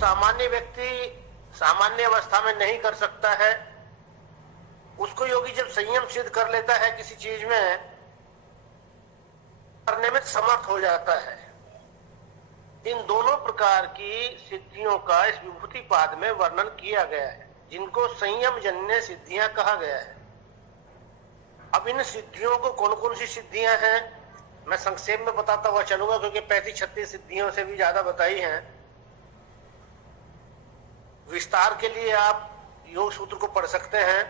सामान्य व्यक्ति सामान्य अवस्था में नहीं कर सकता है, उसको योगी जब संयम सिद्ध कर लेता है किसी चीज में, करने में समर्थ हो जाता है। इन दोनों प्रकार की सिद्धियों का इस विभूति पाद में वर्णन किया गया है, जिनको संयम जन्य सिद्धियां कहा गया है। अब इन सिद्धियों को कौन कौन सी सिद्धियां हैं मैं संक्षेप में बताता हुआ चलूंगा, क्योंकि 35-36 सिद्धियों से भी ज्यादा बताई हैं। विस्तार के लिए आप योग सूत्र को पढ़ सकते हैं।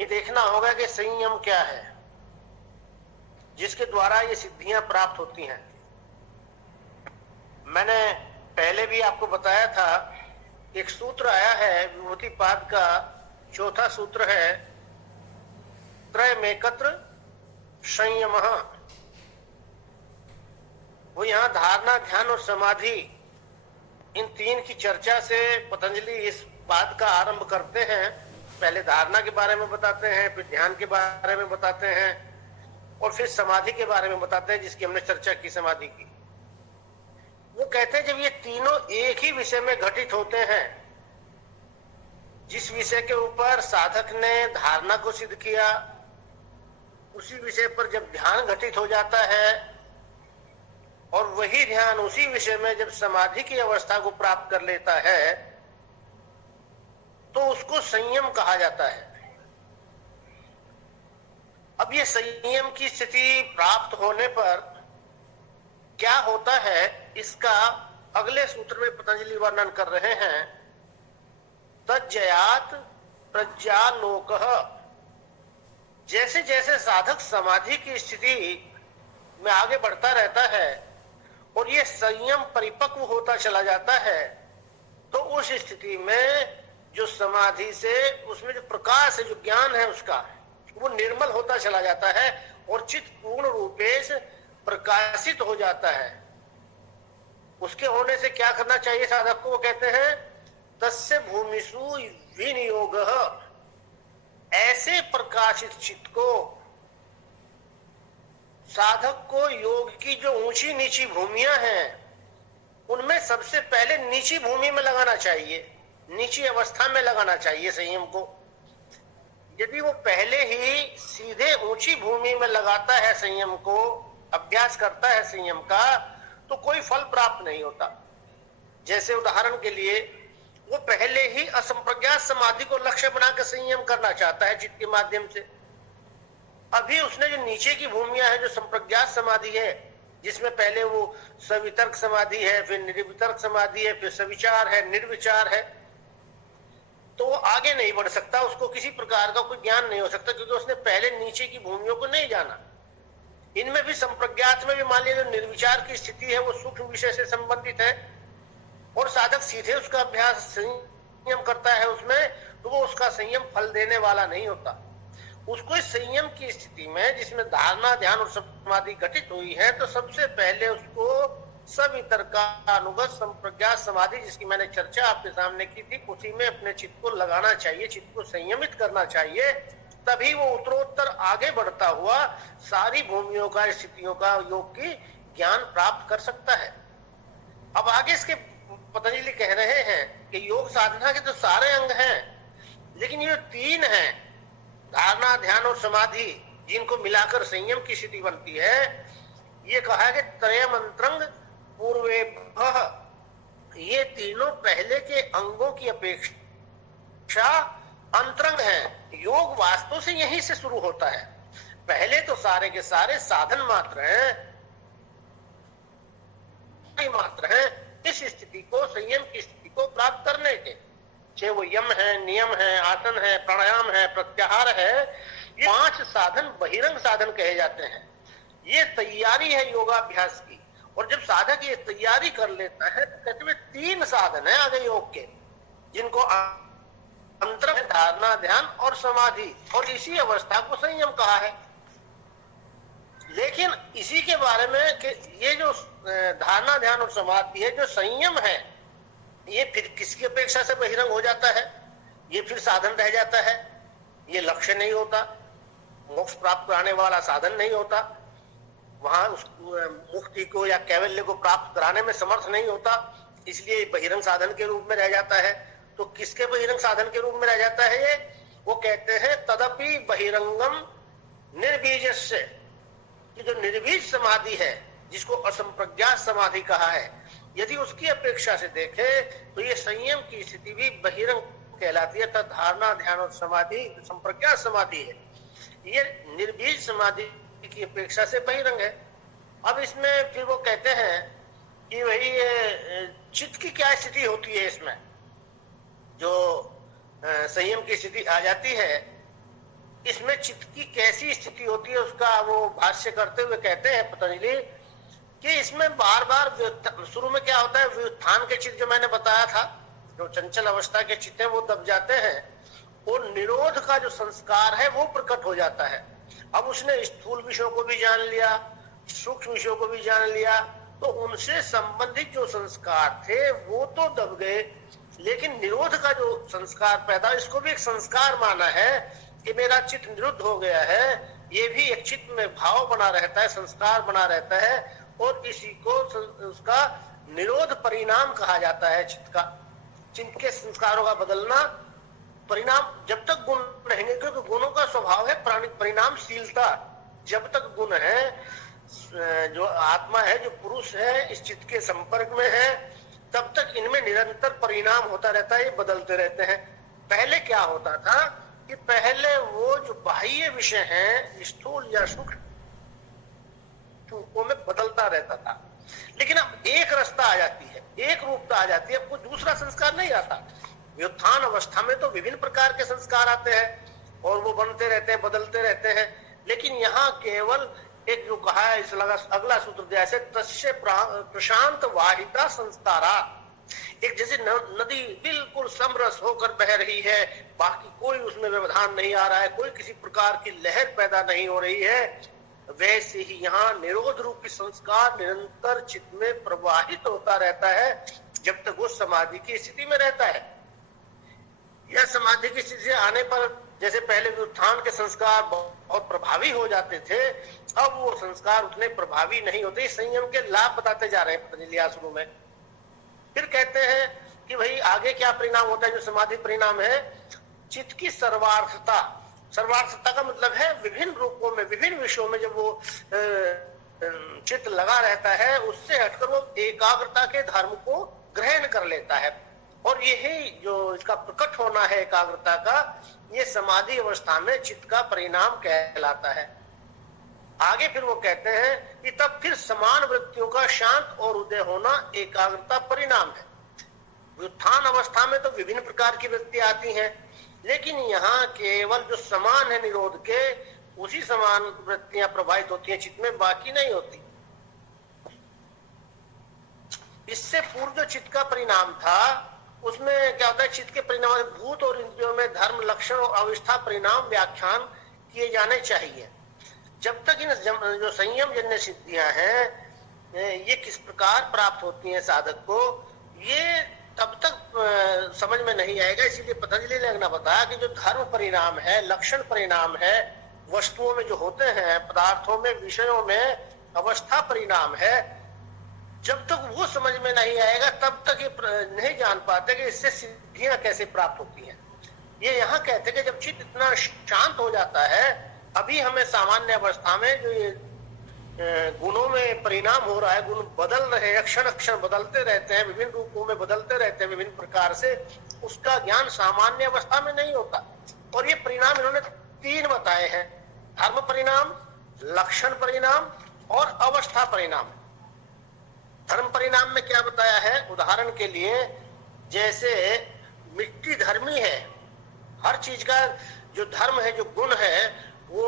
ये देखना होगा कि संयम क्या है जिसके द्वारा ये सिद्धियां प्राप्त होती हैं। मैंने पहले भी आपको बताया था, एक सूत्र आया है विभूति पाद का, चौथा सूत्र है त्रयमेकत्र संयम। वो यहां धारणा, ध्यान और समाधि, इन तीन की चर्चा से पतंजलि इस पाद का आरंभ करते हैं। पहले धारणा के बारे में बताते हैं, फिर ध्यान के बारे में बताते हैं, और फिर समाधि के बारे में बताते हैं, जिसकी हमने चर्चा की, समाधि की। वो कहते हैं जब ये तीनों एक ही विषय में घटित होते हैं, जिस विषय के ऊपर साधक ने धारणा को सिद्ध किया, उसी विषय पर जब ध्यान घटित हो जाता है, और वही ध्यान उसी विषय में जब समाधि की अवस्था को प्राप्त कर लेता है, तो उसको संयम कहा जाता है। अब ये संयम की स्थिति प्राप्त होने पर क्या होता है, इसका अगले सूत्र में पतंजलि वर्णन कर रहे हैं। तज्जयात प्रज्ञालोकः। जैसे जैसे साधक समाधि की स्थिति में आगे बढ़ता रहता है और ये संयम परिपक्व होता चला जाता है, तो उस स्थिति में जो समाधि से उसमें जो प्रकाश है, जो ज्ञान है उसका, वो निर्मल होता चला जाता है और चित्त पूर्ण रूपेश प्रकाशित हो जाता है। उसके होने से क्या करना चाहिए साधक को? वो कहते हैं तस्य भूमिषु विनियोगः। ऐसे प्रकाशित चित्त को, साधक को योग की जो ऊंची नीची भूमियां हैं उनमें सबसे पहले नीची भूमि में लगाना चाहिए, नीची अवस्था में लगाना चाहिए संयम को। यदि वो पहले ही सीधे ऊंची भूमि में लगाता है संयम को, अभ्यास करता है संयम का, तो कोई फल प्राप्त नहीं होता। जैसे उदाहरण के लिए वो पहले ही असंप्रज्ञात समाधि को लक्ष्य बनाकर संयम करना चाहता है चित्त के माध्यम से। अभी उसने जो नीचे की भूमियां है, जो संप्रज्ञात समाधि है, जिसमें पहले वो सवितर्क समाधि है, फिर निर्वितर्क समाधि है, फिर सविचार है, निर्विचार है, तो वो आगे नहीं बढ़ सकता, उसको किसी प्रकार का कोई ज्ञान नहीं हो सकता, क्योंकि उसने पहले नीचे की भूमियों को नहीं जाना। इनमें भी संप्रज्ञात में भी मान लीजिए जो निर्विचार की स्थिति है वो सूक्ष्म विषय से संबंधित है, और साधक सीधे उसका अभ्यास संयम करता है उसमें, तो वो उसका संयम फल देने वाला नहीं होता। उसको इस संयम की स्थिति में, जिसमें धारणा, ध्यान और समाधि घटित हुई है, तो सबसे पहले उसको सवितर्क का अनुगत संप्रज्ञात समाधि, जिसकी मैंने चर्चा आपके सामने की थी, उसी में अपने चित्त को लगाना चाहिए, चित्त को संयमित करना चाहिए। तभी वो उत्तरोत्तर आगे बढ़ता हुआ सारी भूमियों का, स्थितियों का, योग की ज्ञान प्राप्त कर सकता है। अब आगे इसके पतंजलि कह रहे हैं कि योग साधना के तो सारे अंग हैं, लेकिन ये तीन हैं, धारणा, ध्यान और समाधि, जिनको मिलाकर संयम की स्थिति बनती है, ये कहा है कि त्रयमंत्रंग पूर्वेभ्यः। ये तीनों पहले के अंगों की अपेक्षा अंतरंग हैं। योग वास्तव से यहीं से शुरू होता है। पहले तो सारे के सारे साधन मात्र हैं, मात्र हैं इस स्थिति को, संयम की स्थिति को प्राप्त करने के। चाहे वो यम है, नियम है, आसन है, प्राणायाम है, प्रत्याहार है, ये 5 साधन बहिरंग साधन कहे जाते हैं। ये तैयारी है योगाभ्यास की, और जब साधक ये तैयारी कर लेता है तो कहते हैं 3 साधन है आगे योग के, जिनको अंतर है धारणा, ध्यान और समाधि, और इसी अवस्था को संयम कहा है। लेकिन इसी के बारे में कि ये जो धारणा, ध्यान और समाधि है, जो संयम है, ये फिर किसकी अपेक्षा से बहिरंग हो जाता है? ये फिर साधन रह जाता है, ये लक्ष्य नहीं होता, मोक्ष प्राप्त कराने वाला साधन नहीं होता। वहां उस मुक्ति को या कैवल्य को प्राप्त कराने में समर्थ नहीं होता, इसलिए बहिरंग साधन के रूप में रह जाता है। तो किसके बहिरंग साधन के रूप में रह जाता है ये? वो कहते हैं तदपि बहिरंगम निर्बीजस्य, कि जो निर्बीज समाधि है, जिसको असंप्रज्ञात समाधि कहा है, यदि उसकी अपेक्षा से देखे तो ये संयम की स्थिति भी बहिरंग कहलाती है। तथा धारणा ध्यान और समाधि संप्रज्ञात समाधि है, ये निर्बीज समाधि की अपेक्षा से बहिरंग है। अब इसमें फिर वो कहते हैं कि वही चित्त की क्या स्थिति होती है, इसमें जो संयम की स्थिति आ जाती है, इसमें चित्त की कैसी स्थिति होती है, उसका वो भाष्य करते हुए कहते हैं पतंजलि कि इसमें बार बार शुरू में क्या होता है, व्युत्थान के चित्त जो मैंने बताया था, जो चंचल अवस्था के चित्त है वो दब जाते हैं, और निरोध का जो संस्कार है वो प्रकट हो जाता है। अब उसने स्थूल विषयों को भी जान लिया, सूक्ष्म विषयों को भी जान लिया, तो उनसे संबंधित जो संस्कार थे वो तो दब गए, लेकिन निरोध का जो संस्कार पैदा, इसको भी एक संस्कार माना है कि मेरा चित्त निरुद्ध हो गया है, ये भी एक चित्त में भाव बना रहता है, संस्कार बना रहता है, और इसी को उसका निरोध परिणाम कहा जाता है। चित्त का, चित्त के संस्कारों का बदलना परिणाम, जब तक गुण रहेंगे, क्योंकि गुणों का स्वभाव है परिणामशीलता, जब तक गुण है, जो आत्मा है, जो पुरुष है, इस चित्त के संपर्क में है, तब तक इनमें निरंतर परिणाम होता रहता है, ये बदलते रहते हैं। पहले क्या होता था कि पहले वो जो बाह्य विषय हैं, स्थूल या सूक्ष्म, में बदलता रहता था, लेकिन अब एक रसता आ जाती है, एक रूपता आ जाती है, अब कोई दूसरा संस्कार नहीं आता। व्युत्थान अवस्था में तो विभिन्न प्रकार के संस्कार आते हैं और वो बनते रहते हैं, बदलते रहते हैं, लेकिन यहाँ केवल एक जो कहा है, इस अगला सूत्र दिया है, तस्य प्रशांत वाहिता संस्कारा, एक जैसे नदी बिल्कुल समरस होकर बह रही है, बाकी कोई उसमें व्यवधान नहीं आ रहा है, कोई किसी प्रकार की लहर पैदा नहीं हो रही है, वैसे ही यहाँ निरोध रूपी संस्कार निरंतर चित्त में प्रवाहित होता रहता है, जब तक वो समाधि की स्थिति में रहता है। यह समाधि की स्थिति से आने पर, जैसे पहले व्युत्थान के संस्कार बहुत प्रभावी हो जाते थे, अब वो संस्कार उतने प्रभावी नहीं होते। संयम के लाभ बताते जा रहे हैं पतंजलि शुरू में। फिर कहते हैं कि भाई आगे क्या परिणाम होता है, जो समाधि परिणाम है, चित्त की सर्वार्थता। सर्वार्थता का मतलब है विभिन्न रूपों में, विभिन्न विषयों में जब वो चित्त लगा रहता है, उससे हटकर वो एकाग्रता के धर्म को ग्रहण कर लेता है, और यही जो इसका प्रकट होना है एकाग्रता का, ये समाधि अवस्था में चित्त का परिणाम कहलाता है। आगे फिर वो कहते हैं कि तब फिर समान वृत्तियों का शांत और उदय होना एकाग्रता परिणाम है। व्युत्थान अवस्था में तो विभिन्न प्रकार की वृत्तियां आती हैं, लेकिन यहाँ केवल जो समान है निरोध के, उसी समान वृत्तियां प्रभावित होती हैं चित्त में, बाकी नहीं होती। इससे पूर्व जो चित्त का परिणाम था, उसमें क्या होता है, चित्त के परिणाम भूत और इंद्रियों में धर्म लक्षण और अवस्था परिणाम व्याख्यान किए जाने चाहिए। जब तक इन जो संयम जन्य सिद्धियां हैं, ये किस प्रकार प्राप्त होती हैं साधक को, ये तब तक समझ में नहीं आएगा। इसीलिए पतंजलि ने अपना बताया कि जो धर्म परिणाम है, लक्षण परिणाम है, वस्तुओं में जो होते हैं, पदार्थों में, विषयों में अवस्था परिणाम है, जब तक वो समझ में नहीं आएगा, तब तक ये नहीं जान पाते कि इससे सिद्धियां कैसे प्राप्त होती हैं। ये यहाँ कहते हैं कि जब चित्त इतना शांत हो जाता है, अभी हमें सामान्य अवस्था में जो ये गुणों में परिणाम हो रहा है, गुण बदल रहे हैं, अक्षर अक्षर बदलते रहते हैं, विभिन्न रूपों में बदलते रहते हैं विभिन्न प्रकार से, उसका ज्ञान सामान्य अवस्था में नहीं होता। और ये परिणाम इन्होंने 3 बताए हैं, धर्म परिणाम, लक्षण परिणाम और अवस्था परिणाम। धर्म परिणाम में क्या बताया है, उदाहरण के लिए जैसे मिट्टी धर्मी है, हर चीज का जो धर्म है, जो गुण है, वो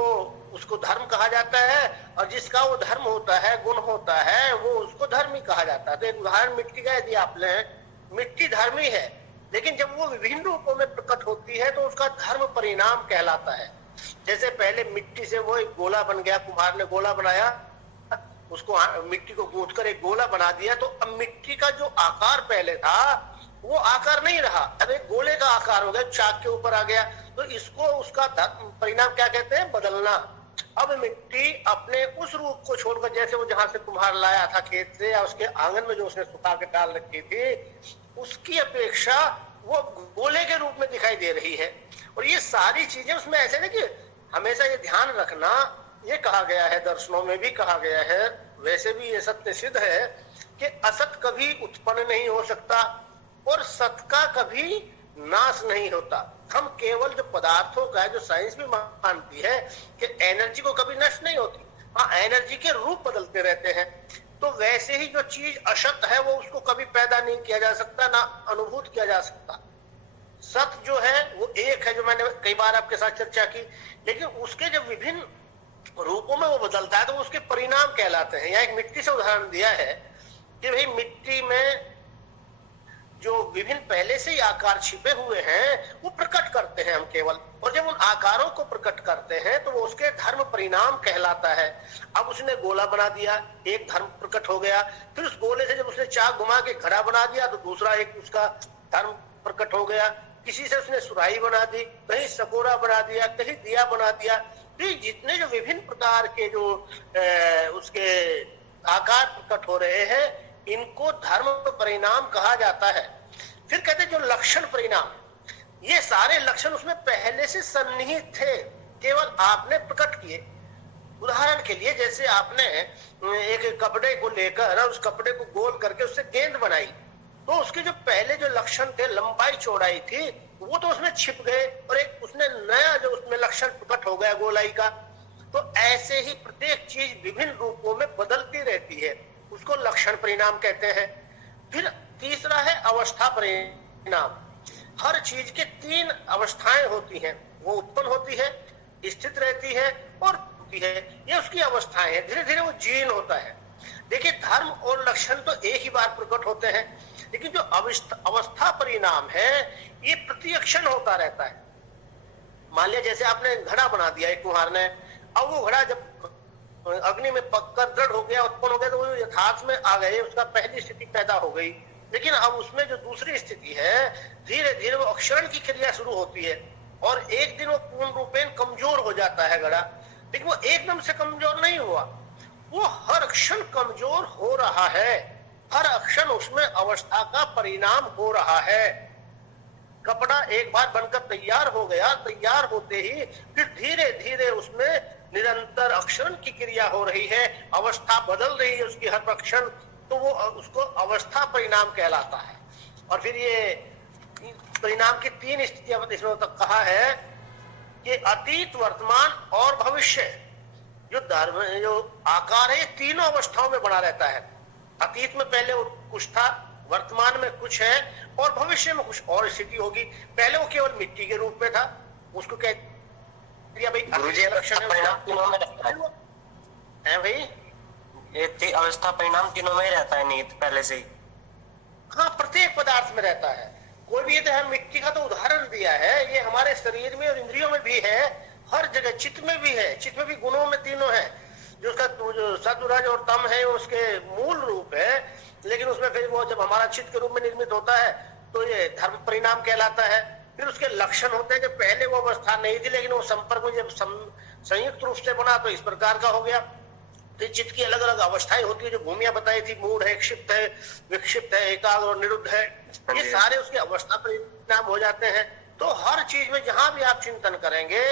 उसको धर्म कहा जाता है, और जिसका वो धर्म होता है, गुण होता है, वो उसको धर्मी कहा जाता है। तो एक उदाहरण मिट्टी का यदि आप लें, मिट्टी धर्मी है, लेकिन जब वो विभिन्न रूपों में प्रकट होती है तो उसका धर्म परिणाम कहलाता है। जैसे पहले मिट्टी से वो एक गोला बन गया, कुम्हार ने गोला बनाया, उसको मिट्टी को गूंथकर एक गोला बना दिया, तो अब मिट्टी का जो आकार पहले था वो आकार नहीं रहा, अब एक गोले का आकार हो गया, चाक के ऊपर आ गया। तो इसको उसका परिणाम क्या कहते हैं, बदलना। अब मिट्टी अपने उस रूप को छोड़कर, जैसे वो जहां से कुम्हार लाया था खेत से या उसके आंगन में जो उसने सुखा के डाल रखी थी, उसकी अपेक्षा वो गोले के रूप में दिखाई दे रही है। और ये सारी चीजें उसमें ऐसे ना कि हमेशा ये ध्यान रखना, ये कहा गया है, दर्शनों में भी कहा गया है, वैसे भी ये सत्य सिद्ध है कि असत कभी उत्पन्न नहीं हो सकता और सत का कभी नाश नहीं होता। हम केवल जो पदार्थों का, जो साइंस भी मानती है कि एनर्जी को कभी नष्ट नहीं होती, हाँ एनर्जी के रूप बदलते रहते हैं, तो वैसे ही जो चीज असत है वो उसको कभी पैदा नहीं किया जा सकता, ना अनुभूत किया जा सकता। सत जो है वो एक है, जो मैंने कई बार आपके साथ चर्चा की, लेकिन उसके जब विभिन्न रूपों में वो बदलता है तो उसके परिणाम कहलाते हैं। यहाँ एक मिट्टी से उदाहरण दिया है कि भाई मिट्टी में जो विभिन्न पहले से ही आकार छिपे हुए हैं वो प्रकट करते हैं हम केवल, और जब उन आकारों को प्रकट करते हैं तो वो उसके धर्म परिणाम कहलाता है। अब उसने गोला बना दिया, एक धर्म प्रकट हो गया, फिर उस गोले से जब उसने चाक घुमा के घड़ा बना दिया तो दूसरा एक उसका धर्म प्रकट हो गया। किसी से उसने सुराही बना दी, कहीं सकोरा बना दिया, कहीं दिया बना दिया। तो जितने जो विभिन्न प्रकार के जो उसके आकार प्रकट हो रहे हैं, इनको धर्म परिणाम कहा जाता है। फिर कहते हैं जो लक्षण परिणाम, ये सारे लक्षण उसमें पहले से सन्निहित थे, केवल आपने प्रकट किए। उदाहरण के लिए जैसे आपने एक कपड़े को लेकर उस कपड़े को गोल करके उससे गेंद बनाई, तो उसके जो पहले जो लक्षण थे, लंबाई चौड़ाई थी, वो तो उसमें छिप गए और एक उसने नया जो उसमें लक्षण प्रकट हो गया गोलाई का। तो ऐसे ही प्रत्येक चीज विभिन्न रूपों में बदलती रहती है, उसको लक्षण परिणाम कहते हैं। फिर तीसरा है अवस्था परिणाम। हर चीज के तीन अवस्थाएं होती हैं, वो उत्पन्न होती है, स्थित रहती है और होती है, ये उसकी अवस्थाएं हैं। धीरे धीरे वो जीर्ण होता है। देखिए धर्म और लक्षण तो एक ही बार प्रकट होते हैं, लेकिन जो अवस्था परिणाम है ये प्रतिक्षण होता रहता है। मान लिया जैसे आपने घड़ा बना दिया एक कुम्हार ने, अब वो घड़ा जब अग्नि में पककर दृढ़ हो गया, उत्पन्न हो गया, तो वो यथार्थ में आ गए, उसका पहली स्थिति पैदा हो गई। लेकिन अब उसमें जो दूसरी स्थिति है, धीरे धीरे वो अक्षरण की क्रिया शुरू होती है और एक दिन वो पूर्ण रूपेण कमजोर हो जाता है घड़ा। लेकिन वो एकदम से कमजोर नहीं हुआ, वो हर क्षण कमजोर हो रहा है, हर क्षण उसमें अवस्था का परिणाम हो रहा है। कपड़ा एक बार बनकर तैयार हो गया, तैयार होते ही फिर धीरे धीरे उसमें निरंतर अक्षरण की क्रिया हो रही है, अवस्था बदल रही है उसकी हर क्षण, तो वो उसको अवस्था परिणाम कहलाता है। और फिर ये परिणाम की तीन स्थितियां इसमें तक कहा है कि अतीत, वर्तमान और भविष्य। जो धर्म जो आकार है ये तीनों अवस्थाओं में बना रहता है। अतीत में पहले कुछ था, वर्तमान में कुछ है और भविष्य में कुछ और स्थिति होगी। पहले वो केवल मिट्टी के रूप में था, उसको कह दिया भाई लक्षण है भाई, ये अवस्था परिणाम तीनों में रहता है निहित पहले से ही। हाँ प्रत्येक पदार्थ में रहता है। कोई भी, ये तो है मिट्टी का तो उदाहरण दिया है, ये हमारे शरीर में और इंद्रियों में भी है, हर जगह चित्त में भी है। चित्त में भी गुणों में तीनों है, जो उसका जो सत्व, रज और तम है उसके मूल रूप है, लेकिन उसमें फिर वो जब हमारा चित्त के रूप में निर्मित होता है तो ये धर्म परिणाम कहलाता है। फिर उसके लक्षण होते हैं कि पहले वो अवस्था नहीं थी, लेकिन वो संपर्क में जब संयुक्त रूप से बना तो इस प्रकार का हो गया। तो चित्त की अलग अलग अवस्थाएं होती है, जो भूमिया बताई थी, मूढ़ है, क्षिप्त है, विक्षिप्त है, एकाग्र और निरुद्ध है, ये सारे उसके अवस्था परिणाम हो जाते हैं। तो हर चीज में जहां भी आप चिंतन करेंगे,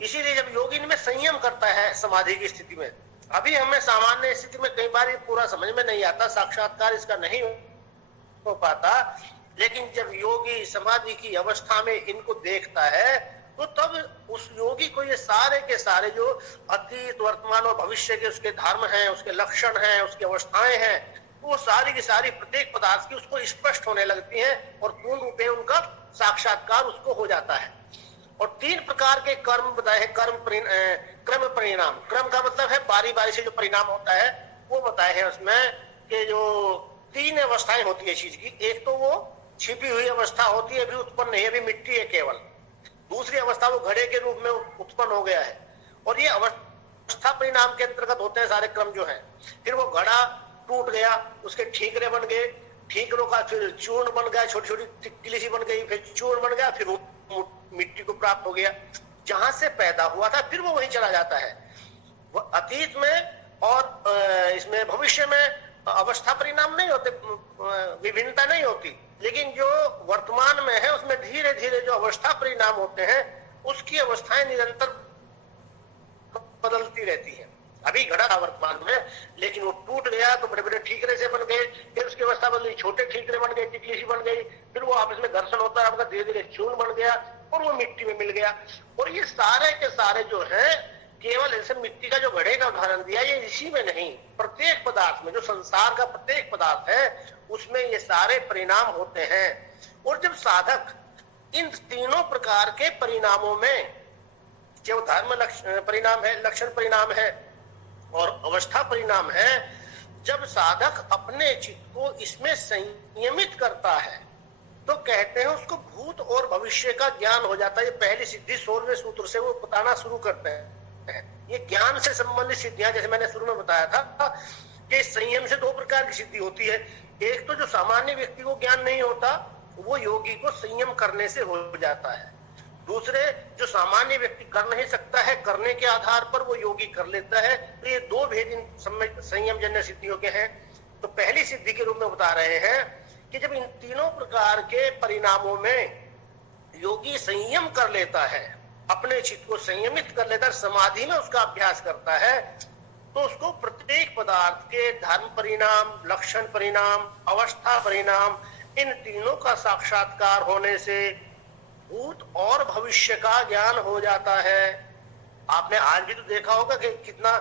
इसीलिए जब योगी इनमें संयम करता है समाधि की स्थिति में, अभी हमें सामान्य स्थिति में कई बार ये पूरा समझ में नहीं आता, साक्षात्कार इसका नहीं हो पाता, लेकिन जब योगी समाधि की अवस्था में इनको देखता है तो तब उस योगी को ये सारे के सारे जो अतीत, वर्तमान और भविष्य के उसके धर्म हैं, उसके लक्षण हैं, उसकी अवस्थाएं हैं, वो सारी की सारी प्रत्येक पदार्थ की उसको स्पष्ट होने लगती हैं और पूर्ण रूप में उनका साक्षात्कार उसको हो जाता है। और तीन प्रकार के कर्म बताए हैं, क्रम परिणाम। क्रम का मतलब है बारी बारी से जो परिणाम होता है वो बताए हैं उसमें कि जो तीन अवस्थाएं होती है चीज की। एक तो वो छिपी हुई अवस्था होती है, अभी उत्पन्न नहीं, अभी मिट्टी है केवल। दूसरी अवस्था वो घड़े के रूप में उत्पन्न हो गया है, और ये अवस्था परिणाम के अंतर्गत होते हैं सारे क्रम जो है। फिर वो घड़ा टूट गया, उसके ठीकरे बन गए, ठीकरों का फिर चूर्ण बन गया, छोटी छोटी तितली सी बन गई, फिर चूर्ण बन गया, फिर वो मिट्टी को प्राप्त हो गया। जहां से पैदा हुआ था फिर वो वहीं चला जाता है। अतीत में और इसमें भविष्य में अवस्था परिणाम नहीं होते, विभिन्नता नहीं होती, लेकिन जो वर्तमान में है उसमें धीरे धीरे जो अवस्था परिणाम होते हैं उसकी अवस्थाएं निरंतर बदलती रहती है। अभी घड़ा था वर्तमान में, लेकिन वो टूट गया तो बड़े बड़े ठीकरे से बन गए, फिर उसकी अवस्था बदली, छोटे ठीकरे बन गए, टिकली सी बन गई, फिर वो आपस में घर्षण होता है, धीरे धीरे चूर्ण बन गया और वो मिट्टी में मिल गया। और ये सारे के सारे जो है केवल ऐसे मिट्टी का जो घड़े का उदाहरण दिया, ये इसी में नहीं, प्रत्येक पदार्थ में, जो संसार का प्रत्येक पदार्थ है उसमें ये सारे परिणाम होते हैं। और जब साधक इन तीनों प्रकार के परिणामों में, जो धर्म परिणाम है, लक्षण परिणाम है और अवस्था परिणाम है, जब साधक अपने चित्त को इसमें संयमित करता है तो कहते हैं उसको भूत और भविष्य का ज्ञान हो जाता है। ये पहली सिद्धि 16वें सूत्र से वो बताना शुरू करते हैं। ये ज्ञान से संबंधित सिद्धियां, जैसे मैंने शुरू में बताया था कि संयम से दो प्रकार की सिद्धि होती है। एक तो जो सामान्य व्यक्ति को ज्ञान नहीं होता, वो योगी को संयम करने से हो जाता है। दूसरे, जो सामान्य व्यक्ति कर नहीं सकता है, करने के आधार पर वो योगी कर लेता है। तो ये दो भेद इन संयम जन्य सिद्धियों के हैं। तो पहली सिद्धि के रूप में बता रहे हैं कि जब इन तीनों प्रकार के परिणामों में योगी संयम कर लेता है, अपने चित्त को संयमित कर लेता है, समाधि में उसका अभ्यास करता है, तो उसको प्रत्येक पदार्थ के धर्म परिणाम, लक्षण परिणाम, अवस्था परिणाम, इन तीनों का साक्षात्कार होने से भूत और भविष्य का ज्ञान हो जाता है। आपने आज भी तो देखा होगा कि कितना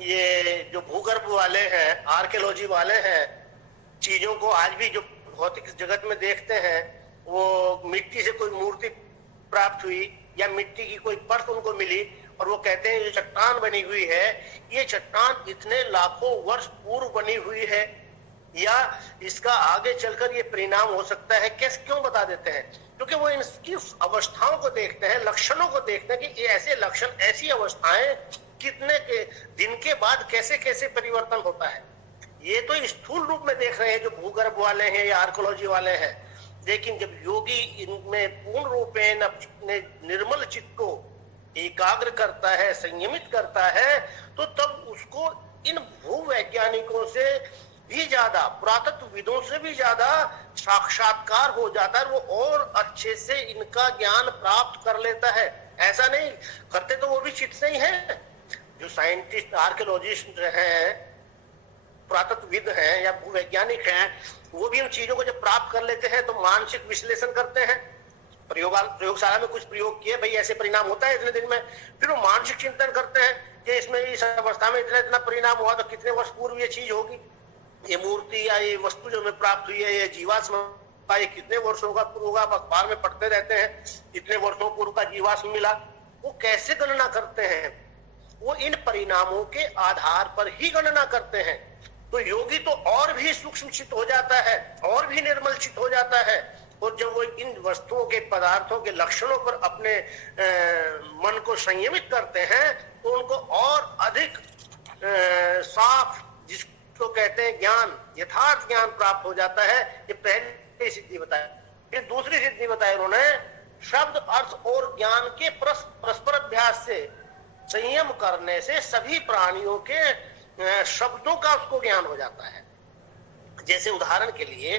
ये जो भूगर्भ वाले हैं, आर्कियोलॉजी वाले हैं, चीजों को आज भी जो भौतिक जगत में देखते हैं, वो मिट्टी से कोई मूर्ति प्राप्त हुई या मिट्टी की कोई परत उनको मिली और वो कहते हैं ये चट्टान बनी हुई है, ये चट्टान इतने लाखों वर्ष पूर्व बनी हुई है या इसका आगे चलकर ये परिणाम हो सकता है। कैसे, क्यों बता देते हैं? क्योंकि वो इसकी अवस्थाओं को देखते हैं, लक्षणों को देखते हैं कि ये ऐसे लक्षण, ऐसी अवस्थाएं कितने के दिन के बाद कैसे कैसे परिवर्तन होता है। ये तो स्थूल रूप में देख रहे हैं जो भूगर्भ वाले हैं या आर्कियोलॉजी वाले हैं, लेकिन जब योगी इनमें पूर्ण रूपेण अपने निर्मल चित्त को एकाग्र करता है, संयमित करता है, तो तब उसको इन भूवैज्ञानिकों से भी ज्यादा, पुरातत्वविदों से भी ज्यादा साक्षात्कार हो जाता है। वो और अच्छे से इनका ज्ञान प्राप्त कर लेता है। ऐसा नहीं करते तो वो भी चित्त से ही है। जो साइंटिस्ट, आर्कियोलॉजिस्ट हैं, पुरातत्वविद हैं या भूवैज्ञानिक हैं, वो भी उन चीजों को जब प्राप्त कर लेते हैं तो मानसिक विश्लेषण करते हैं। प्रयोगशाला में कुछ प्रयोग किए, भाई ऐसे परिणाम होता है इतने दिन में, फिर वो मानसिक चिंतन करते हैं कि इसमें इस अवस्था में इतना इतना परिणाम हुआ तो कितने वर्ष पूर्व ये चीज होगी, ये मूर्ति या ये वस्तु जो हमें प्राप्त हुई है, ये जीवाश्म ये कितने वर्षों का पूर्व होगा। अखबार में पढ़ते रहते हैं इतने वर्षों पूर्व का जीवाश्म मिला। वो कैसे गणना करते हैं? वो इन परिणामों के आधार पर ही गणना करते हैं। तो योगी तो और भी सूक्ष्म चित्त हो जाता है, और भी निर्मल चित्त हो जाता है। और जब वो इन वस्तुओं के, पदार्थों के लक्षणों पर अपने मन को संयमित करते हैं तो उनको और अधिक साफ, जिसको कहते हैं ज्ञान, यथार्थ ज्ञान प्राप्त हो जाता है। ये पहली सिद्धि बताया। फिर दूसरी सिद्धि बताई उन्होंने, शब्द, अर्थ और ज्ञान के परस्पर अभ्यास से, संयम करने से सभी प्राणियों के शब्दों का उसको ज्ञान हो जाता है। जैसे उदाहरण के लिए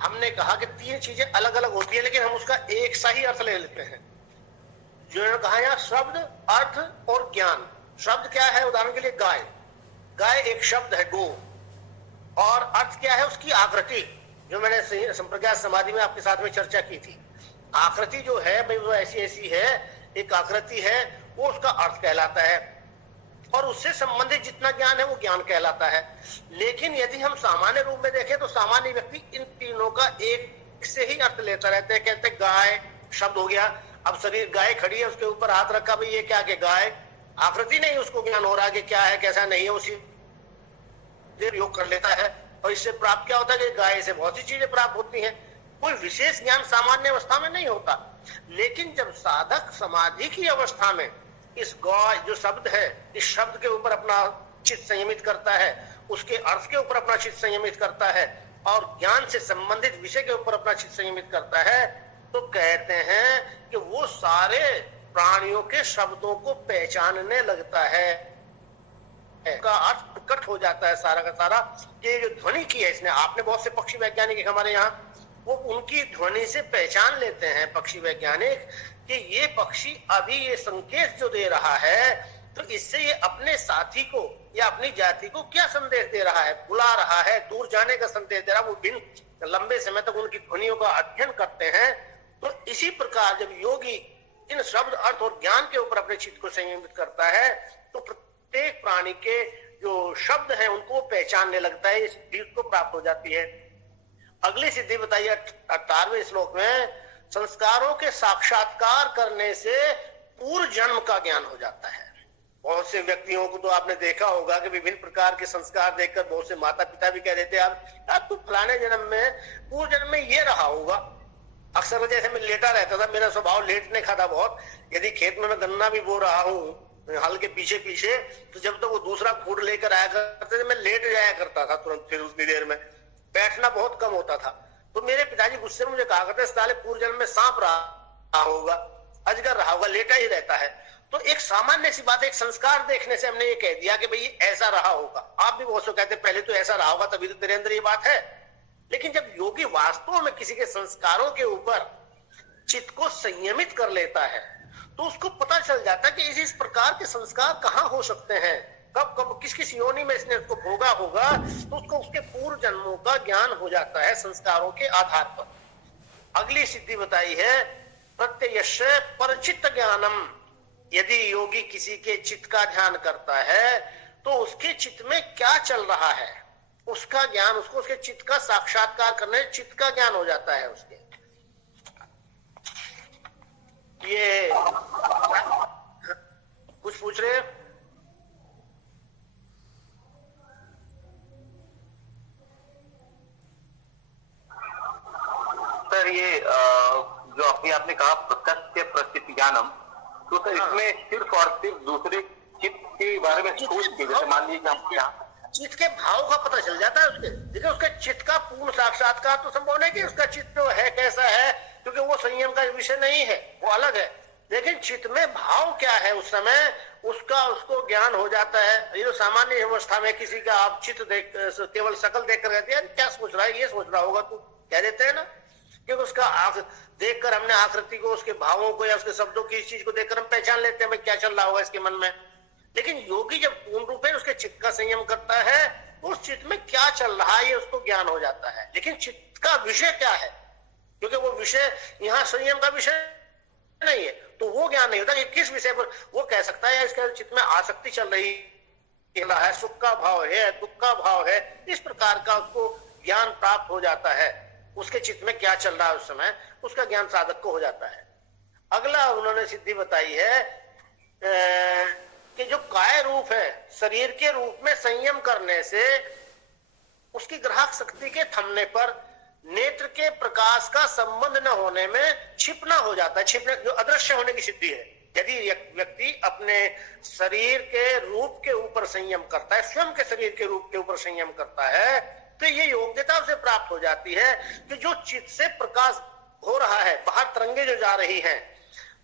हमने कहा कि तीन चीजें अलग अलग होती है, लेकिन हम उसका एक सा ही अर्थ ले लेते हैं। जो कहा यहाँ शब्द, अर्थ और ज्ञान। शब्द क्या है? उदाहरण के लिए गाय। गाय एक शब्द है, गो। और अर्थ क्या है? उसकी आकृति, जो मैंने संप्रज्ञात समाधि में आपके साथ में चर्चा की थी। आकृति जो है भाई वो ऐसी ऐसी है, एक आकृति है, वो उसका अर्थ कहलाता है। और उससे संबंधित जितना ज्ञान है वो ज्ञान कहलाता है। लेकिन यदि हम सामान्य रूप में देखें तो सामान्य व्यक्ति इन तीनों का एक से ही अर्थ लेता रहता है। कहते हैं गाय शब्द हो गया, अब शरीर, गाय खड़ी है, उसके ऊपर हाथ रखा, भाई ये क्या के गाय, आकृति नहीं उसको ज्ञान हो रहा है कि क्या है कैसा नहीं है, उसी योग कर लेता है। और इससे प्राप्त क्या होता है कि गाय से बहुत सी चीजें प्राप्त होती हैं। कोई विशेष ज्ञान सामान्य अवस्था में नहीं होता। लेकिन जब साधक समाधि की अवस्था में इस गाय जो शब्द है, इस शब्द के ऊपर अपना चित्त संयमित करता है, उसके अर्थ के ऊपर अपना चित्त संयमित करता है और ज्ञान से संबंधित विषय के ऊपर अपना चित्त संयमित करता है, तो कहते हैं कि वो सारे प्राणियों के शब्दों को पहचानने लगता है, का अर्थ प्रकट हो जाता है सारा का सारा। ये जो ध्वनि की है इसने, आपने बहुत से पक्षी वैज्ञानिक हमारे यहाँ, वो उनकी ध्वनि से पहचान लेते हैं पक्षी वैज्ञानिक कि ये पक्षी अभी ये संकेत जो दे रहा है, तो इससे ये अपने साथी को या अपनी जाति को क्या संदेश दे रहा है, बुला रहा है, दूर जाने का संदेश दे रहा है। वो बिन लंबे समय तक उनकी ध्वनियों का अध्ययन करते हैं। तो इसी प्रकार जब योगी इन शब्द, अर्थ और ज्ञान के ऊपर अपने चित्त को संयमित करता है, तो प्रत्येक प्राणी के जो शब्द हैं उनको पहचानने लगता है, इस सिद्धि को प्राप्त हो जाती है। अगली सिद्धि बताइए 18वें श्लोक में, संस्कारों के साक्षात्कार करने से पूर्व जन्म का ज्ञान हो जाता है। बहुत से व्यक्तियों को तो आपने देखा होगा कि विभिन्न प्रकार के संस्कार देखकर बहुत से माता पिता भी कह देते हैं, आप तो फलाने जन्म में, पूर्व जन्म में ये रहा होगा। अक्सर जैसे मैं लेटा रहता था, मेरा स्वभाव लेटने का था बहुत, यदि खेत में मैं गन्ना भी बो रहा हूँ हल के पीछे पीछे, तो जब तक वो दूसरा खूड लेकर आया करते थे, मैं लेट जाया करता था तुरंत, फिर उतनी देर में बैठना बहुत कम होता था। तो मेरे पिताजी गुस्से में मुझे कहा करते, साले पूर्व जन्म में सांप रहा होगा, अजगर रहा होगा, लेटा ही रहता है। तो एक सामान्य सी बात, एक संस्कार देखने से हमने ये कह दिया कि भाई ऐसा रहा होगा। आप भी बहुत से कहते हैं पहले तो ऐसा रहा होगा तभी तो तेरे अंदर ये बात है। लेकिन जब योगी वास्तव में किसी के संस्कारों के ऊपर चित्त को संयमित कर लेता है, तो उसको पता चल जाता है कि इस प्रकार के संस्कार कहाँ हो सकते हैं, कब कब किस किस योनि में इसने उसको भोगा होगा, तो उसको उसके पूर्व जन्मों का ज्ञान हो जाता है संस्कारों के आधार पर। अगली सिद्धि बताई है, प्रत्ययश परचित्त ज्ञानम। यदि योगी किसी के चित्त का ध्यान करता है, तो उसके चित्त में क्या चल रहा है उसका ज्ञान, उसको उसके चित्त का साक्षात्कार करने, चित्त का ज्ञान हो जाता है उसके। ये कुछ पूछ रहे हैं? सर ये जो अभी आपने कहा प्रत्यक्ष प्रचित्त ज्ञानम, तो सर इसमें सिर्फ और सिर्फ दूसरे चित्त के बारे में सोच के, जैसे मान लीजिए हम यहाँ चित्त के भाव का पता चल जाता है उसके। देखिए उसके चित्त का पूर्ण साक्षात्कार तो संभव नहीं कि उसका चित्त जो है कैसा है, क्योंकि वो संयम का विषय नहीं है, वो अलग है। लेकिन चित्त में भाव क्या है उस समय, उसका उसको ज्ञान हो जाता है। ये जो सामान्य अवस्था में किसी का आप चित्त देख, केवल शकल देख कर कहते हैं क्या सोच रहा है, ये सोच रहा होगा तू, कह देते हैं ना, क्योंकि उसका देखकर हमने आकृति को, उसके भावों को या उसके शब्दों की, इस चीज को देखकर हम पहचान लेते हैं भाई क्या चल रहा होगा इसके मन में। लेकिन योगी जब पूर्ण रूप में उसके चित्त का संयम करता है, उस चित्त में क्या चल रहा है ये उसको ज्ञान हो जाता है। लेकिन चित्त का विषय क्या है, क्योंकि वो विषय यहाँ संयम का विषय नहीं है, तो वो ज्ञान नहीं होता कि किस विषय पर वो कह सकता है इसके चित्त में आसक्ति चल रही है, सुख का भाव है, दुख का भाव है, इस प्रकार का उसको ज्ञान प्राप्त हो जाता है। उसके चित्त में क्या चल रहा है उस समय, उसका ज्ञान साधक को हो जाता है। अगला उन्होंने सिद्धि बताई है कि जो काय रूप है, शरीर के रूप में संयम करने से उसकी ग्राहक शक्ति के थमने पर नेत्र के प्रकाश का संबंध न होने में छिपना हो जाता है, छिपने जो अदृश्य होने की सिद्धि है। यदि व्यक्ति अपने शरीर के रूप के ऊपर संयम करता है, स्वयं के शरीर के रूप के ऊपर संयम करता है, तो ये योग्यता उसे प्राप्त हो जाती है कि जो चित्त से प्रकाश हो रहा है, बाहर तरंगे जो जा रही हैं,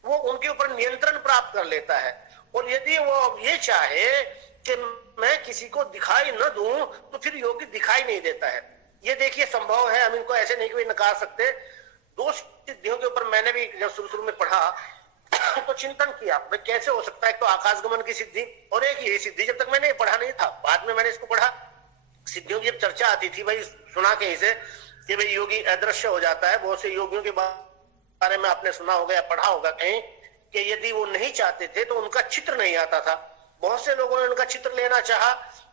वो उनके ऊपर नियंत्रण प्राप्त कर लेता है। और यदि वो अब ये चाहे कि मैं किसी को दिखाई न दूं, तो फिर योगी दिखाई नहीं देता है। ये देखिए संभव है, हम इनको ऐसे नहीं कोई नकार सकते। दो सिद्धियों के ऊपर मैंने भी जब शुरू में पढ़ा तो चिंतन किया भाई कैसे हो सकता है, तो आकाशगमन की सिद्धि और एक ये सिद्धि, जब तक मैंने पढ़ा नहीं था, बाद में मैंने इसको पढ़ा। सिद्धियों की जब चर्चा आती थी भाई सुना कहीं से कि भाई योगी अदृश्य हो जाता है, बहुत से योगियों के बारे में आपने सुना होगा या पढ़ा होगा कहीं कि यदि वो नहीं चाहते थे तो उनका चित्र नहीं आता था। बहुत से लोगों ने उनका चित्र लेना चाहा,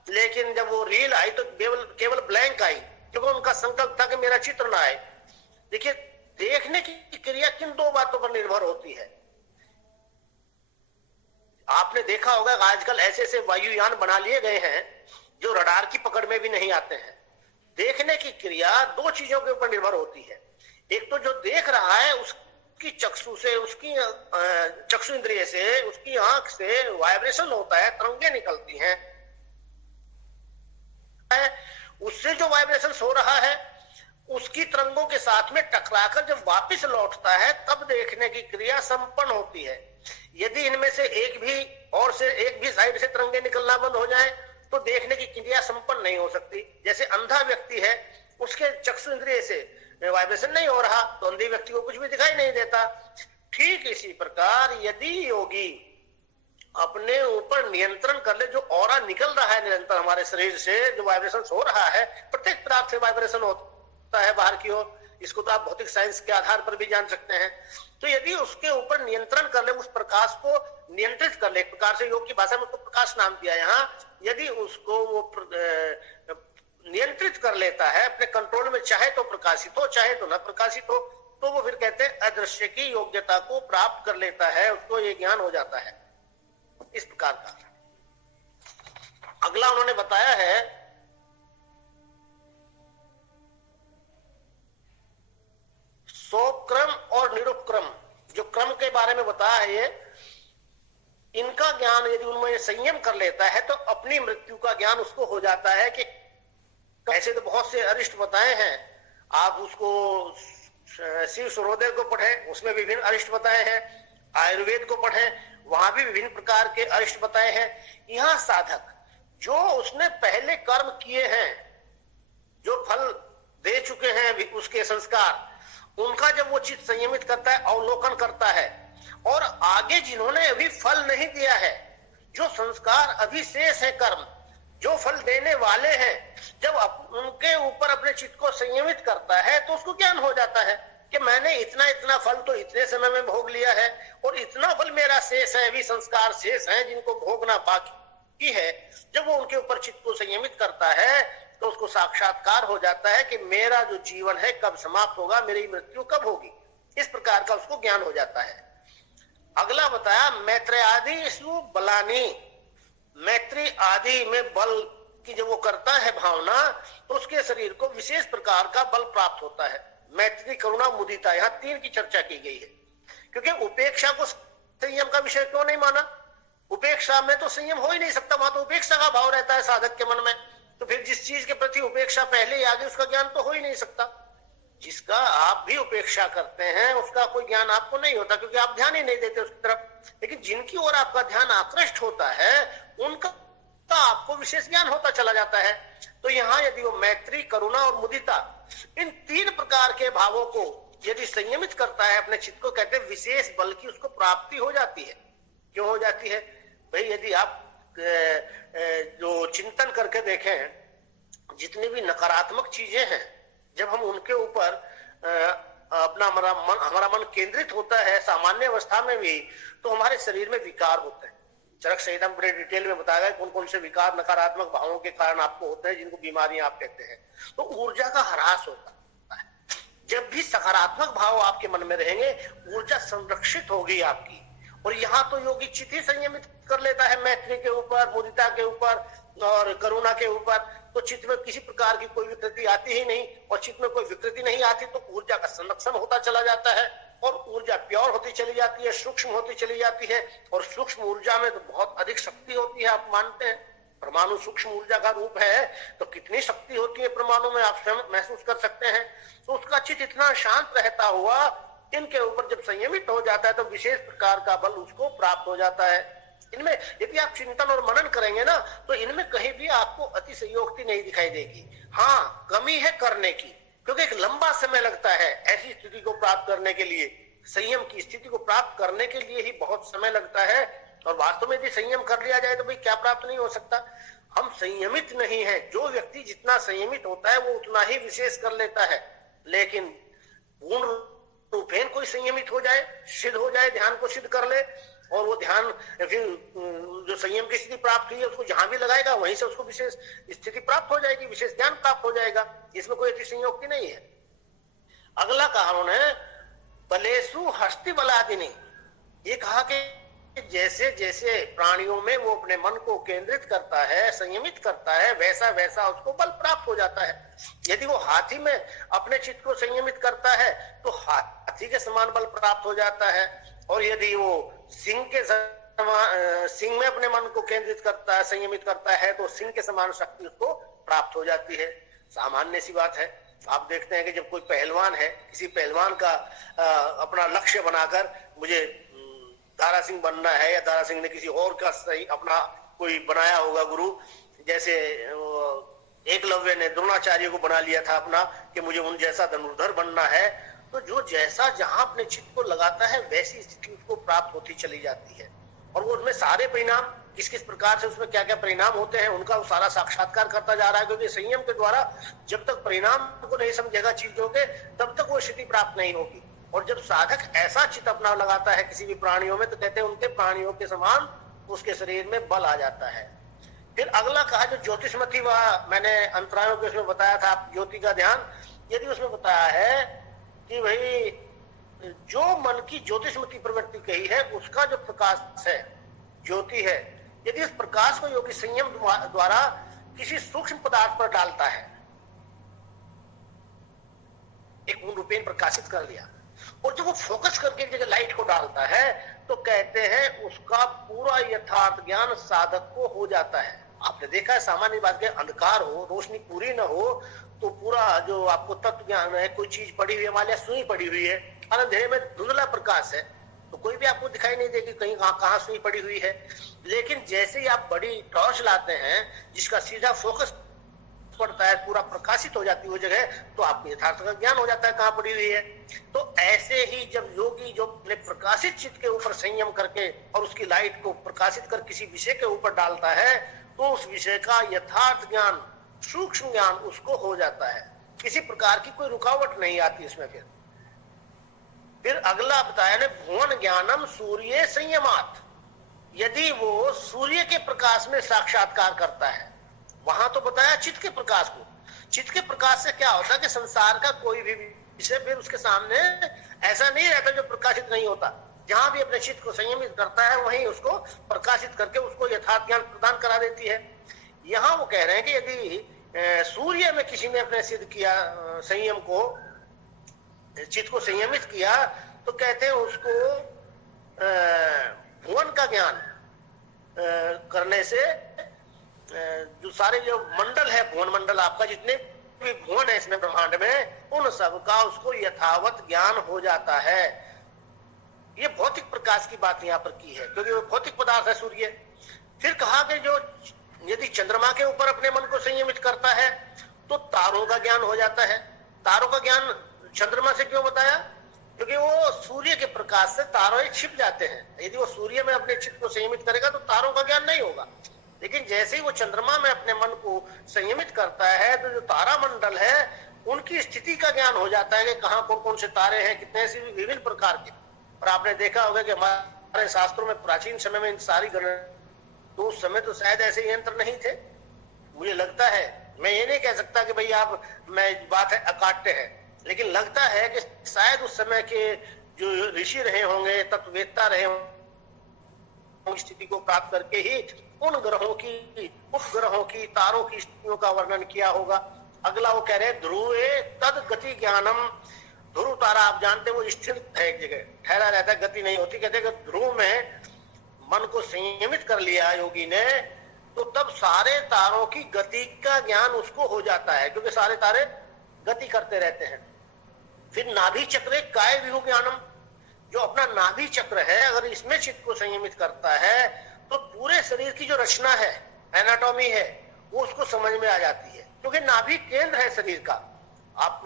लेकिन जब वो रील आई तो केवल ब्लैंक आई, क्योंकि उनका संकल्प था कि मेरा चित्र ना आए। देखिए देखने की क्रिया किन दो बातों पर निर्भर होती है। आपने देखा होगा आजकल ऐसे ऐसे वायुयान बना लिए गए हैं जो रडार की पकड़ में भी नहीं आते हैं। देखने की क्रिया दो चीजों के ऊपर निर्भर होती है। एक तो जो देख रहा है उसकी चक्षु से, उसकी चक्षु इंद्रिय से, उसकी आंख से वाइब्रेशन होता है, तरंगे निकलती हैं, उससे जो वाइब्रेशन हो रहा है उसकी तरंगों के साथ में टकराकर जब वापस लौटता है तब देखने की क्रिया संपन्न होती है। यदि इनमें से एक भी साइड से तरंगे निकलना बंद हो जाए तो देखने की क्रिया संपन्न नहीं हो सकती। जैसे अंधा व्यक्ति है, उसके चक्षु इंद्रिय से वाइब्रेशन नहीं हो रहा तो अंधे व्यक्ति को कुछ भी दिखाई नहीं देता। ठीक इसी प्रकार यदि योगी अपने ऊपर नियंत्रण कर ले, जो ऑरा निकल रहा है निरंतर हमारे शरीर से, जो वाइब्रेशन हो रहा है, प्रत्येक पदार्थ से वाइब्रेशन होता है बाहर की ओर, इसको तो आप भौतिक साइंस के आधार पर भी जान सकते हैं। तो यदि उसके ऊपर नियंत्रण कर ले, उस प्रकाश को नियंत्रित कर ले, एक प्रकार से योग की भाषा में उसको प्रकाश नाम दिया यहाँ, यदि उसको वो नियंत्रित कर लेता है अपने कंट्रोल में, चाहे तो प्रकाशित हो चाहे तो न प्रकाशित हो, तो वो फिर कहते हैं अदृश्य की योग्यता को प्राप्त कर लेता है, उसको ये ज्ञान हो जाता है। इस प्रकार का अगला उन्होंने बताया है सोक्रम और निरुपक्रम, जो क्रम के बारे में बताया है ये, इनका ज्ञान यदि उनमें संयम कर लेता है तो अपनी मृत्यु का ज्ञान उसको हो जाता है। कि ऐसे तो बहुत से अरिष्ट बताए हैं, आप उसको शिव सूर्योदय को पढ़ें, उसमें विभिन्न अरिष्ट बताए हैं, आयुर्वेद को पढ़ें, वहां भी विभिन्न प्रकार के अरिष्ट बताए हैं। यहाँ साधक जो उसने पहले कर्म किए हैं, जो फल दे चुके हैं उसके संस्कार, उनका जब वो चित्त संयमित करता है, अवलोकन करता है, और आगे जिन्होंने अभी फल नहीं दिया है, जो संस्कार अभी शेष है, कर्म जो फल देने वाले हैं, जब उनके ऊपर अपने चित्त को संयमित करता है तो उसको ज्ञान हो जाता है कि मैंने इतना इतना फल तो इतने समय में भोग लिया है, और इतना फल मेरा शेष है, अभी संस्कार शेष है जिनको भोगना बाकी है। जब वो उनके ऊपर चित्त को संयमित करता है तो उसको साक्षात्कार हो जाता है कि मेरा जो जीवन है कब समाप्त होगा, मेरी मृत्यु कब होगी, इस प्रकार का उसको ज्ञान हो जाता है। अगला बताया मैत्री आदि बलानी, मैत्री आदि में बल की जब वो करता है भावना, तो उसके शरीर को विशेष प्रकार का बल प्राप्त होता है। मैत्री, करुणा, मुदिता, यहाँ तीन की चर्चा की गई है। क्योंकि उपेक्षा को संयम का विषय क्यों नहीं माना? उपेक्षा में तो संयम हो ही नहीं सकता, वहां तो उपेक्षा का भाव रहता है साधक के मन में, तो फिर जिस चीज के प्रति उपेक्षा पहले ही आ गई उसका ज्ञान तो हो ही नहीं सकता। जिसका आप भी उपेक्षा करते हैं उसका कोई ज्ञान आपको नहीं होता, क्योंकि आप ध्यान ही नहीं देते उसकी तरफ। लेकिन जिनकी ओर आपका ध्यान आकृष्ट होता है उनका आपको विशेष ज्ञान होता चला जाता है। तो यहाँ यदि वो मैत्री, करुणा और मुदिता, इन तीन प्रकार के भावों को यदि संयमित करता है अपने चित्त को, कहते हैं विशेष बल की उसको प्राप्ति हो जाती है। क्यों हो जाती है भाई? यदि आप जो चिंतन करके देखें, जितनी भी नकारात्मक चीजें हैं, जब हम उनके ऊपर अपना हमारा मन केंद्रित होता है सामान्य अवस्था में भी, तो हमारे शरीर में विकार होते हैं। चरक संहिता में बड़े डिटेल में बताया गया कौन कौन से विकार नकारात्मक भावों के कारण आपको होते हैं, जिनको बीमारियां आप कहते हैं। तो ऊर्जा का ह्रास होता है। जब भी सकारात्मक भाव आपके मन में रहेंगे, ऊर्जा संरक्षित होगी आपकी। और यहाँ तो योगी चित्त ही संयमित कर लेता है मैत्री के ऊपर, मुदिता के ऊपर और करुणा के ऊपर, तो चित्त में किसी प्रकार की कोई विकृति आती ही नहीं। और चित्त में कोई विकृति नहीं आती तो ऊर्जा का संरक्षण होता चला जाता है, और ऊर्जा प्योर होती चली जाती है, सूक्ष्म होती चली जाती है। और सूक्ष्म ऊर्जा में तो बहुत अधिक शक्ति होती है। आप मानते हैं परमाणु सूक्ष्म ऊर्जा का रूप है, तो कितनी शक्ति होती है परमाणु में, आप स्वयं महसूस कर सकते हैं। तो उसका चित्त इतना शांत रहता हुआ इनके ऊपर जब संयमित हो जाता है तो विशेष प्रकार का बल उसको प्राप्त हो जाता है। इनमें यदि आप चिंतन और मनन करेंगे ना, तो इनमें कहीं भी आपको अतिशयोक्ति नहीं दिखाई देगी। हाँ, कमी है करने की, क्योंकि एक लंबा समय लगता है ऐसी स्थिति को प्राप्त करने के लिए। संयम की स्थिति को प्राप्त करने के लिए ही बहुत समय लगता है। और वास्तव में यदि संयम कर लिया जाए तो भाई क्या प्राप्त नहीं हो सकता? हम संयमित नहीं है। जो व्यक्ति जितना संयमित होता है वो उतना ही विशेष कर लेता है। लेकिन पूर्ण रूपेण कोई संयमित हो जाए, सिद्ध हो जाए, ध्यान को सिद्ध कर ले, और वो ध्यान फिर जो संयम की स्थिति प्राप्त हुई है उसको जहां भी लगाएगा वहीं से उसको विशेष स्थिति प्राप्त हो जाएगी, विशेष ज्ञान प्राप्त हो जाएगा। इसमें कोई अतिशयोक्ति नहीं है। अगला कहा उन्होंने बलेसु हस्ति बलादिनी। ये कहा कि जैसे जैसे प्राणियों में वो अपने मन को केंद्रित करता है, संयमित करता है, वैसा वैसा उसको बल प्राप्त हो जाता है। यदि वो हाथी में अपने चित्त को संयमित करता है तो हाथी के समान बल प्राप्त हो जाता है। और यदि वो सिंह में अपने मन को केंद्रित करता है, संयमित करता है, तो सिंह के समान शक्ति उसको प्राप्त हो जाती है। सामान्य सी बात है। आप देखते हैं कि जब कोई पहलवान है, किसी पहलवान का अपना लक्ष्य बनाकर मुझे दारा सिंह बनना है, या दारा सिंह ने किसी और का सही अपना कोई बनाया होगा गुरु, जैसे एकलव्य ने द्रोणाचार्य को बना लिया था अपना कि मुझे उन जैसा धनुर्धर बनना है। तो जो जैसा जहां अपने चित्त को लगाता है वैसी स्थिति उसको प्राप्त होती चली जाती है, और वो उसमें सारे परिणाम किस किस प्रकार से उसमें क्या क्या परिणाम होते हैं उनका वो सारा साक्षात्कार करता जा रहा है। क्योंकि संयम के द्वारा जब तक परिणाम को नहीं समझेगा चीजों के, तब तक वो स्थिति प्राप्त नहीं होगी। और जब साधक ऐसा चित्त अपना लगाता है किसी भी प्राणियों में, तो कहते हैं उनके प्राणियों के समान उसके शरीर में बल आ जाता है। फिर अगला कहा जो ज्योतिषमती, वह मैंने अंतरायों के उसमें बताया था, ज्योति का ध्यान, यदि उसमें बताया है कि भाई जो मन की ज्योतिषमती प्रवृत्ति कही है उसका जो प्रकाश है, ज्योति है, यदि इस प्रकाश को योगी संयम द्वारा किसी सूक्ष्म पदार्थ पर डालता है, एक पूर्ण रूपेण प्रकाशित कर लिया, और जब वो फोकस करके एक जगह लाइट को डालता है, तो कहते हैं उसका पूरा यथार्थ ज्ञान साधक को हो जाता है। आपने देखा है सामान्य बात के अंधकार हो, रोशनी पूरी न हो, तो पूरा जो आपको तत्व ज्ञान है, कोई चीज पड़ी हुई है, मान लिया सुई पड़ी हुई है, अंधेरे में धुंधला प्रकाश है, तो कोई भी आपको दिखाई नहीं देगी कहीं कहाँ सुई पड़ी हुई है। लेकिन जैसे ही आप बड़ी टॉर्च लाते हैं जिसका सीधा फोकस पड़ता है, पूरा प्रकाशित हो जाती है वो जगह, तो आपको यथार्थ का ज्ञान हो जाता है कहाँ पड़ी हुई है। तो ऐसे ही जब योगी जो अपने प्रकाशित चित्त के ऊपर संयम करके और उसकी लाइट को प्रकाशित कर किसी विषय के ऊपर डालता है, तो उस विषय का यथार्थ ज्ञान, सूक्ष्म ज्ञान उसको हो जाता है, किसी प्रकार की कोई रुकावट नहीं आती इसमें। फिर अगला बताया ने भुवन ज्ञानम सूर्य संयमात, यदि वो सूर्य के प्रकाश में साक्षात्कार करता है, वहां तो बताया चित्त के प्रकाश को, चित्त के प्रकाश से क्या होता है कि संसार का कोई भी विषय फिर उसके सामने ऐसा नहीं रहता जो प्रकाशित नहीं होता। जहां भी अपने चित्त को संयमित करता है वहीं उसको प्रकाशित करके उसको यथार्थ ज्ञान प्रदान करा देती है। यहाँ वो कह रहे हैं कि यदि सूर्य में किसी ने अपने सिद्ध किया संयम को, चित्त को संयमित किया, तो कहते हैं उसको भुवन का ज्ञान करने से जो सारे जो मंडल है, भुवन मंडल आपका जितने भी भुवन है इसमें ब्रह्मांड में, उन सब का उसको यथावत ज्ञान हो जाता है। ये भौतिक प्रकाश की बात यहाँ पर की है, क्योंकि वो भौतिक पदार्थ है सूर्य। फिर कहा कि जो यदि चंद्रमा के ऊपर अपने मन को संयमित करता है तो तारों का ज्ञान हो जाता है। तारों का ज्ञान चंद्रमा से क्यों बताया? क्योंकि वो सूर्य के प्रकाश से तारे छिप जाते हैं। यदि वो सूर्य में अपने चित्त को संयमित करेगा तो तारों का ज्ञान नहीं होगा। लेकिन जैसे ही वो चंद्रमा में अपने मन को संयमित करता है, तो जो तारा मंडल है उनकी स्थिति का ज्ञान हो जाता है कि कहाँ कौन कौन से तारे हैं, कितने से विभिन्न प्रकार के। और आपने देखा होगा कि हमारे शास्त्रों में प्राचीन समय में इन सारी गणना, तो उस समय तो शायद ऐसे यंत्र नहीं थे। मुझे लगता है, मैं ये नहीं कह सकता कि भाई आप, मैं बात है अकाट्य है, लेकिन लगता है कि शायद उस समय के जो ऋषि रहे होंगे, तत्ववेत्ता रहे होंगे, स्थिति को प्राप्त करके ही उन ग्रहों की, उपग्रहों की, तारों की स्थितियों का वर्णन किया होगा। अगला वो कह रहे हैं ध्रुवे तद गति ज्ञानम। ध्रुव तारा आप जानते हैं वो स्थिर है, एक जगह ठहरा रहता है, गति नहीं होती। कहते हैं ध्रुव में मन को संयमित कर लिया योगी ने, तो तब सारे तारों की गति का ज्ञान उसको हो जाता है, क्योंकि सारे तारे गति करते रहते हैं। फिर नाभि चक्र काय विहु ज्ञानम, जो अपना नाभि चक्र है, अगर इसमें चित्त को संयमित करता है तो पूरे शरीर की जो रचना है, एनाटॉमी है, वो उसको समझ में आ जाती है। क्योंकि नाभि केंद्र है शरीर का। आप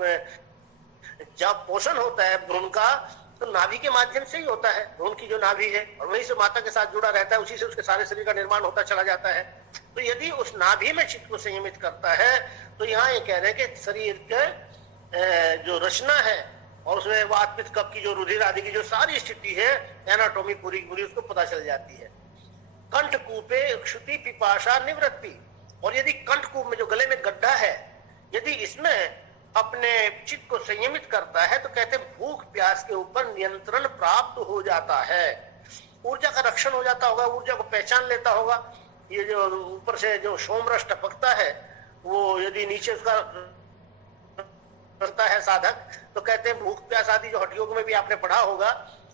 जब पोषण होता है भ्रूण का, तो नाभि के माध्यम से ही होता है। भ्रूण की जो नाभि है, और वहीं से माता के साथ जुड़ा रहता है, उसी से उसके सारे शरीर का निर्माण होता चला जाता है। तो यदि उस नाभि में चित्त को संयमित करता है, तो यहाँ ये कह रहे हैं कि शरीर के जो रचना है और उसमें वात पित्त कफ की जो रुधिर आदि की जो सारी स्थिति है, एनाटॉमी पूरी पूरी उसको पता चल जाती है। कंठकूपे क्षुति पिपाशा निवृत्ति, और यदि कंठकूप में जो गले में गड्ढा है, यदि इसमें अपने चित्त को संयमित करता है, तो कहते हैं भूख प्यास के ऊपर नियंत्रण प्राप्त हो जाता है। ऊर्जा का रक्षण हो जाता होगा, ऊर्जा को पहचान लेता होगा। ये जो ऊपर से जो सोमरस टपकता है, वो यदि नीचे उसका करता है साधक, तो कहते हैं भूख प्यास आदि जो हठयोग में भी आपने पढ़ा होगा,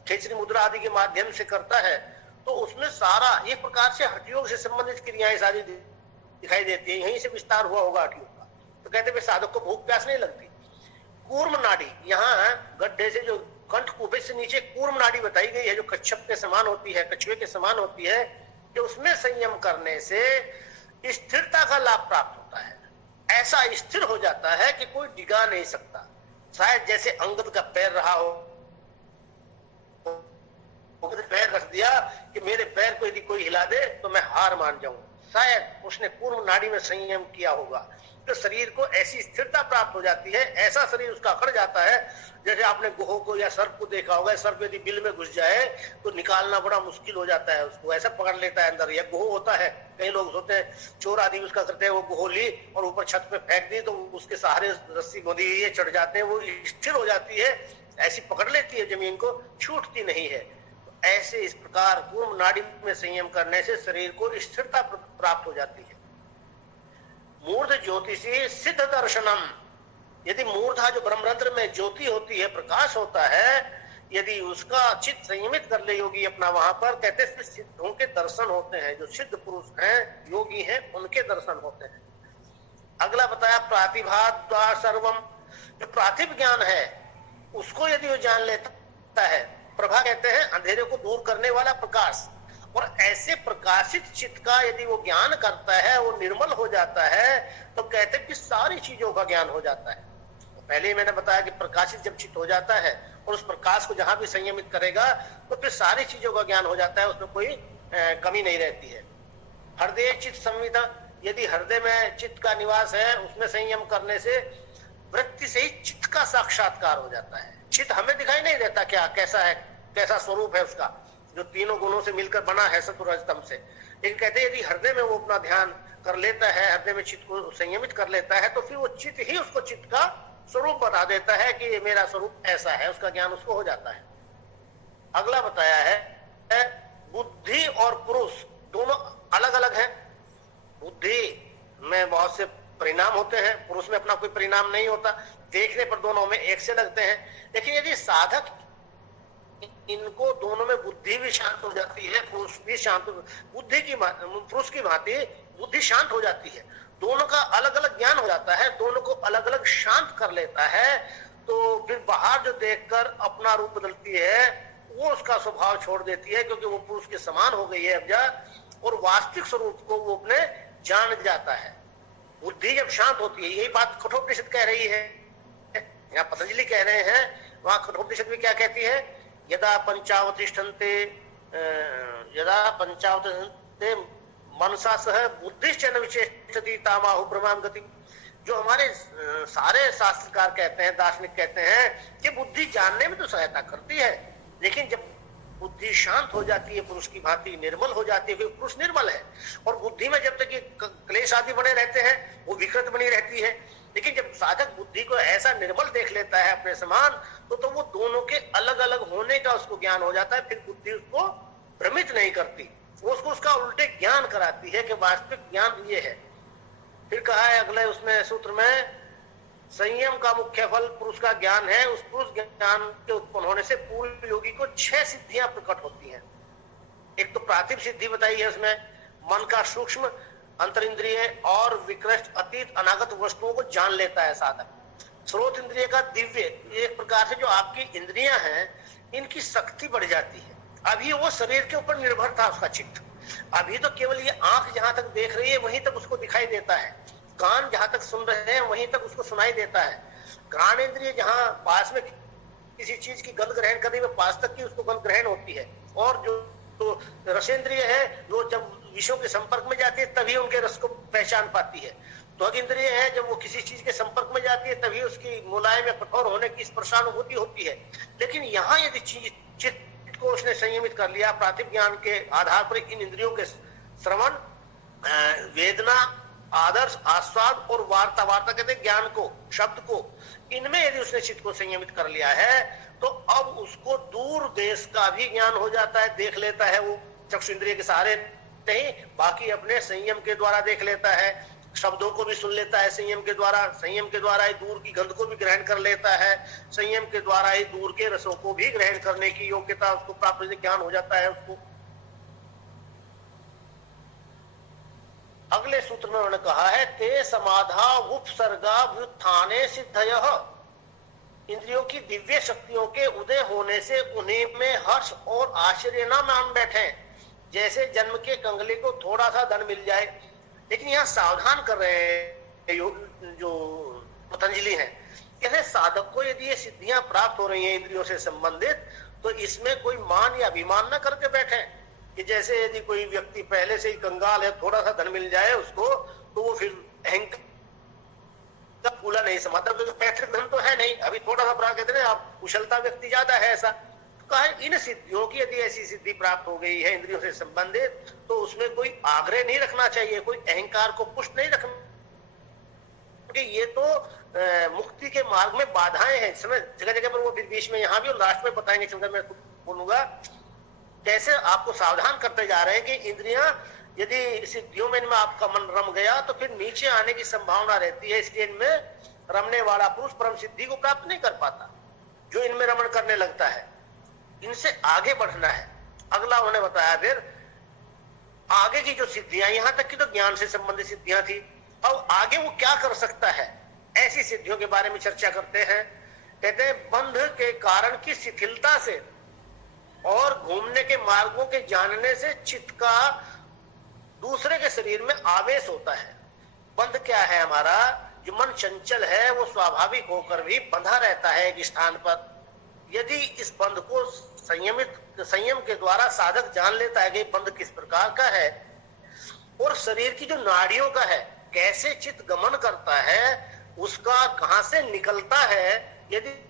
खेचरी मुद्रा आदि के माध्यम से करता है, तो उसमें सारा एक प्रकार से हठयोग से संबंधित क्रियाएं सारी दिखाई देती है। यहीं से विस्तार हुआ होगा हठयोग का। तो कहते हैं साधक को भूख प्यास नहीं लगती। कूर्म नाड़ी, यहाँ गड्ढे से जो कंठ कुबे से नीचे कूर्म नाड़ी बताई गई है, जो कच्छप के समान होती है, कछुए के समान होती है, कि उसमें संयम करने से स्थिरता का लाभ प्राप्त होता है। ऐसा स्थिर हो जाता है कि कोई डिगा नहीं सकता। शायद जैसे अंगद का पैर रहा हो, पैर रख दिया कि मेरे पैर को यदि कोई हिला दे तो मैं हार मान जाऊं, शायद उसने पूर्व नाड़ी में संयम किया होगा, तो शरीर को ऐसी स्थिरता प्राप्त हो जाती है, ऐसा शरीर उसका अकड़ जाता है। जैसे आपने गोहो को या सर्प को देखा होगा, सर्प यदि बिल में घुस जाए तो निकालना बड़ा मुश्किल हो जाता है, उसको ऐसा पकड़ लेता है अंदर। या गोहो होता है, कई लोग होते हैं चोर आदि उसका करते हैं, वो गोहो ली और ऊपर छत पे फेंक दी तो उसके सहारे रस्सी बंधी हुई है, चढ़ जाते हैं, वो स्थिर हो जाती है, ऐसी पकड़ लेती है जमीन को, छूटती नहीं है। ऐसे इस प्रकार कूर्म नाड़ी में संयम करने से शरीर को स्थिरता प्राप्त हो जाती है। मूर्ध ज्योतिषी सिद्ध दर्शनम, यदि मूर्धा जो ब्रह्मरंध्र में ज्योति होती है, प्रकाश होता है, यदि उसका चित्त संयमित कर ले योगी अपना, वहां पर कहते हैं सिद्धों के दर्शन होते हैं, जो सिद्ध पुरुष हैं, योगी हैं, उनके दर्शन होते हैं। अगला बताया प्रातिभा सर्वम, जो प्रातिभ ज्ञान है उसको यदि वो जान लेता है, प्रभा कहते हैं अंधेरे को दूर करने वाला प्रकाश, और ऐसे प्रकाशित चित्त का यदि वो ज्ञान करता है, वो निर्मल हो जाता है, तो कहते हैं कि सारी चीजों का ज्ञान हो जाता है। तो पहले ही मैंने बताया कि प्रकाशित जब चित्त हो जाता है और उस प्रकाश को जहां भी संयमित करेगा तो फिर सारी चीजों का ज्ञान हो जाता है, उसमें कोई कमी नहीं रहती है। हृदय चित्त संविदा, यदि हृदय में चित्त का निवास है, उसमें संयम करने से वृत्ति से ही चित्त का साक्षात्कार हो जाता है। चित्त हमें दिखाई नहीं देता क्या कैसा है, कैसा स्वरूप है उसका, जो तीनों गुणों से मिलकर बना है सत्व रज तम से। लेकिन कहते हैं यदि हृदय में वो अपना ध्यान कर लेता है, हृदय में चित्त को संयमित कर लेता है, तो फिर वो चित्त ही उसको चित्त का स्वरूप बता देता है कि ये मेरा स्वरूप ऐसा है, उसका ज्ञान उसको हो जाता है। अगला बताया है बुद्धि और पुरुष दोनों अलग अलग हैं। बुद्धि में बहुत से परिणाम होते हैं, पुरुष में अपना कोई परिणाम नहीं होता, देखने पर दोनों में एक से लगते हैं। लेकिन यदि साधक इनको दोनों में बुद्धि भी शांत हो जाती है, पुरुष भी शांत, बुद्धि की पुरुष की भांति बुद्धि शांत हो जाती है, दोनों का अलग अलग ज्ञान हो जाता है, दोनों को अलग अलग शांत कर लेता है, तो फिर बाहर जो देखकर अपना रूप बदलती है वो उसका स्वभाव छोड़ देती है, क्योंकि वो पुरुष के समान हो गई है अब्जा, और वास्तविक स्वरूप को वो अपने जान जाता है। बुद्धि जब शांत होती है, यही बात कठोपनिषद कह रही है, यहाँ पतंजलि कह रहे हैं, वहां कठोपनिषद भी क्या कहती है, यदा पंचावतिष्ठन्ते मनसा सह बुद्धिश्चन विशेषति तामाहु ब्रह्मां गति। जो हमारे सारे शास्त्रकार कहते हैं, दार्शनिक कहते हैं कि बुद्धि जानने में तो सहायता करती है, लेकिन जब बुद्धि शांत हो जाती है, पुरुष की भांति निर्मल हो जाती है, क्योंकि पुरुष निर्मल है, और बुद्धि में जब तक ये क्लेश आदि बने रहते हैं वो विकृत बनी रहती है। लेकिन जब साधक बुद्धि को ऐसा निर्मल देख लेता है अपने समान, तो वो दोनों के अलग अलग होने का उसको ज्ञान हो जाता है। फिर बुद्धि उसको भ्रमित नहीं करती, वो उसको उसका उल्टे ज्ञान कराती है कि वास्तविक ज्ञान ये है। फिर कहा है अगले उसमें सूत्र में, संयम का मुख्य फल पुरुष का ज्ञान है, उस पुरुष ज्ञान के उत्पन्न होने से पूर्ण योगी को 6 सिद्धियां प्रकट होती हैं। एक तो प्रातिभ सिद्धि बताई है, उसमें मन का सूक्ष्म अंतरिंद्रिय और विकृष्ट अतीत अनागत वस्तुओं को जान लेता है साधक। स्रोत इंद्रिय का दिव्य, एक प्रकार से जो आपकी इंद्रियां हैं इनकी शक्ति बढ़ जाती है। अभी वो शरीर के ऊपर निर्भर था उसका चित्त, अभी तो केवल ये आंख जहां तक देख रही है वहीं तक उसको दिखाई देता है, कान जहां तक सुन रहे हैं वहीं तक उसको सुनाई देता है, घ्राण इंद्रिय जहां पास में किसी चीज की गंध ग्रहण करने में पास तक की उसको गंध ग्रहण होती है, और जो तो रसेंद्रिय है वो जब विषयों के संपर्क में जाती है तभी उनके रस को पहचान पाती है। त्वग इंद्रिय है, जब वो किसी चीज के संपर्क में जाती है तभी उसकी मुलायम या कठोर होने की स्पर्शानुभूति होती है। लेकिन यहाँ यदि चित्त को उसने संयमित कर लिया, प्रातिभ ज्ञान के आधार पर इन इंद्रियों के श्रवण, वेदना, आदर्श, आस्वाद और वार्ता कहते हैं ज्ञान को, शब्द को, इनमें यदि उसने चित्त को संयमित कर लिया है तो अब उसको दूर देश का भी ज्ञान हो जाता है, देख लेता है वो चक्षु इंद्रिय के सहारे नहीं, बाकी अपने संयम के द्वारा देख लेता है, शब्दों को भी सुन लेता है संयम के द्वारा, संयम के द्वारा ही दूर की गंध को भी ग्रहण कर लेता है, संयम के द्वारा ही दूर के रसों को भी ग्रहण करने की योग्यता उसको प्राप्त, ज्ञान हो जाता है उसको। अगले सूत्र में उन्होंने कहा है, ते समाधा उपसर्गा व्युत्थाने सिद्धयः, इंद्रियों की दिव्य शक्तियों के उदय होने से उन्हीं में हर्ष और आश्चर्य न मान बैठे, जैसे जन्म के कंगले को थोड़ा सा धन मिल जाए। लेकिन यहाँ सावधान कर रहे हैं जो पतंजलि हैं, कहते हैं साधक को यदि ये सिद्धियां प्राप्त हो रही हैं इंद्रियों से संबंधित, तो इसमें कोई मान या अभिमान न करके बैठे कि जैसे यदि कोई व्यक्ति पहले से ही कंगाल है, थोड़ा सा धन मिल जाए उसको तो वो फिर अहंकार फूला नहीं समाता, क्योंकि पैतृक धन तो है नहीं, अभी थोड़ा सा प्राप्त कहते हैं आप कुशलता व्यक्ति ज्यादा है। ऐसा तो कहा इन सिद्धियों की यदि ऐसी सिद्धि प्राप्त हो गई है इंद्रियों से संबंधित, तो उसमें कोई आग्रह नहीं रखना चाहिए, कोई अहंकार को पुष्ट नहीं रखना, क्योंकि ये तो मुक्ति के मार्ग में बाधाएं हैं। समय जगह जगह पर वो बीच में यहाँ भी और लास्ट में बताएंगे, चलकर मैं बोलूंगा कैसे आपको सावधान करते जा रहे हैं कि इंद्रियां यदि सिद्धियों में इनमें आपका मन रम गया तो फिर नीचे आने की संभावना रहती है, इसलिए इनमें रमने वाला पुरुष परम सिद्धि को प्राप्त नहीं कर पाता। जो इनमें रमण करने लगता है इनसे आगे बढ़ना है। अगला उन्होंने बताया फिर आगे की जो सिद्धियां, यहां तक की तो ज्ञान से संबंधित सिद्धियां थी, अब आगे वो क्या कर सकता है, ऐसी सिद्धियों के बारे में चर्चा करते हैं। कहते हैं बंध के कारण की शिथिलता से और घूमने के मार्गों के जानने से चित्त का दूसरे के शरीर में आवेश होता है। बंध क्या है, हमारा जो मन चंचल है वो स्वाभाविक होकर भी बंधा रहता है एक स्थान पर। यदि इस बंध को संयम के द्वारा साधक जान लेता है कि बंध किस प्रकार का है और शरीर की जो नाड़ियों का है, कैसे चित्त गमन करता है, उसका कहां से निकलता है, यदि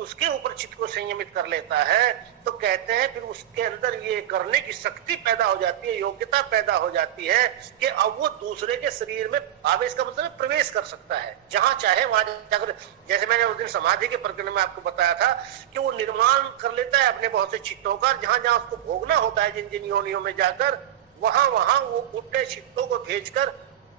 उसके ऊपर चित्त को संयमित कर लेता है तो कहते हैं फिर उसके अंदर ये करने की शक्ति पैदा हो जाती है, योग्यता पैदा हो जाती है कि अब वो दूसरे के शरीर में आवेश का मतलब प्रवेश कर सकता है, जहां चाहे वहां जाकर। जैसे मैंने उस दिन समाधि के प्रकरण में आपको बताया था कि वो निर्माण कर लेता है अपने बहुत से चित्तों का, जहां जहां उसको भोगना होता है जिन जिन योनियों में जाकर, वहां वहां वो उठे चित्तों को भेजकर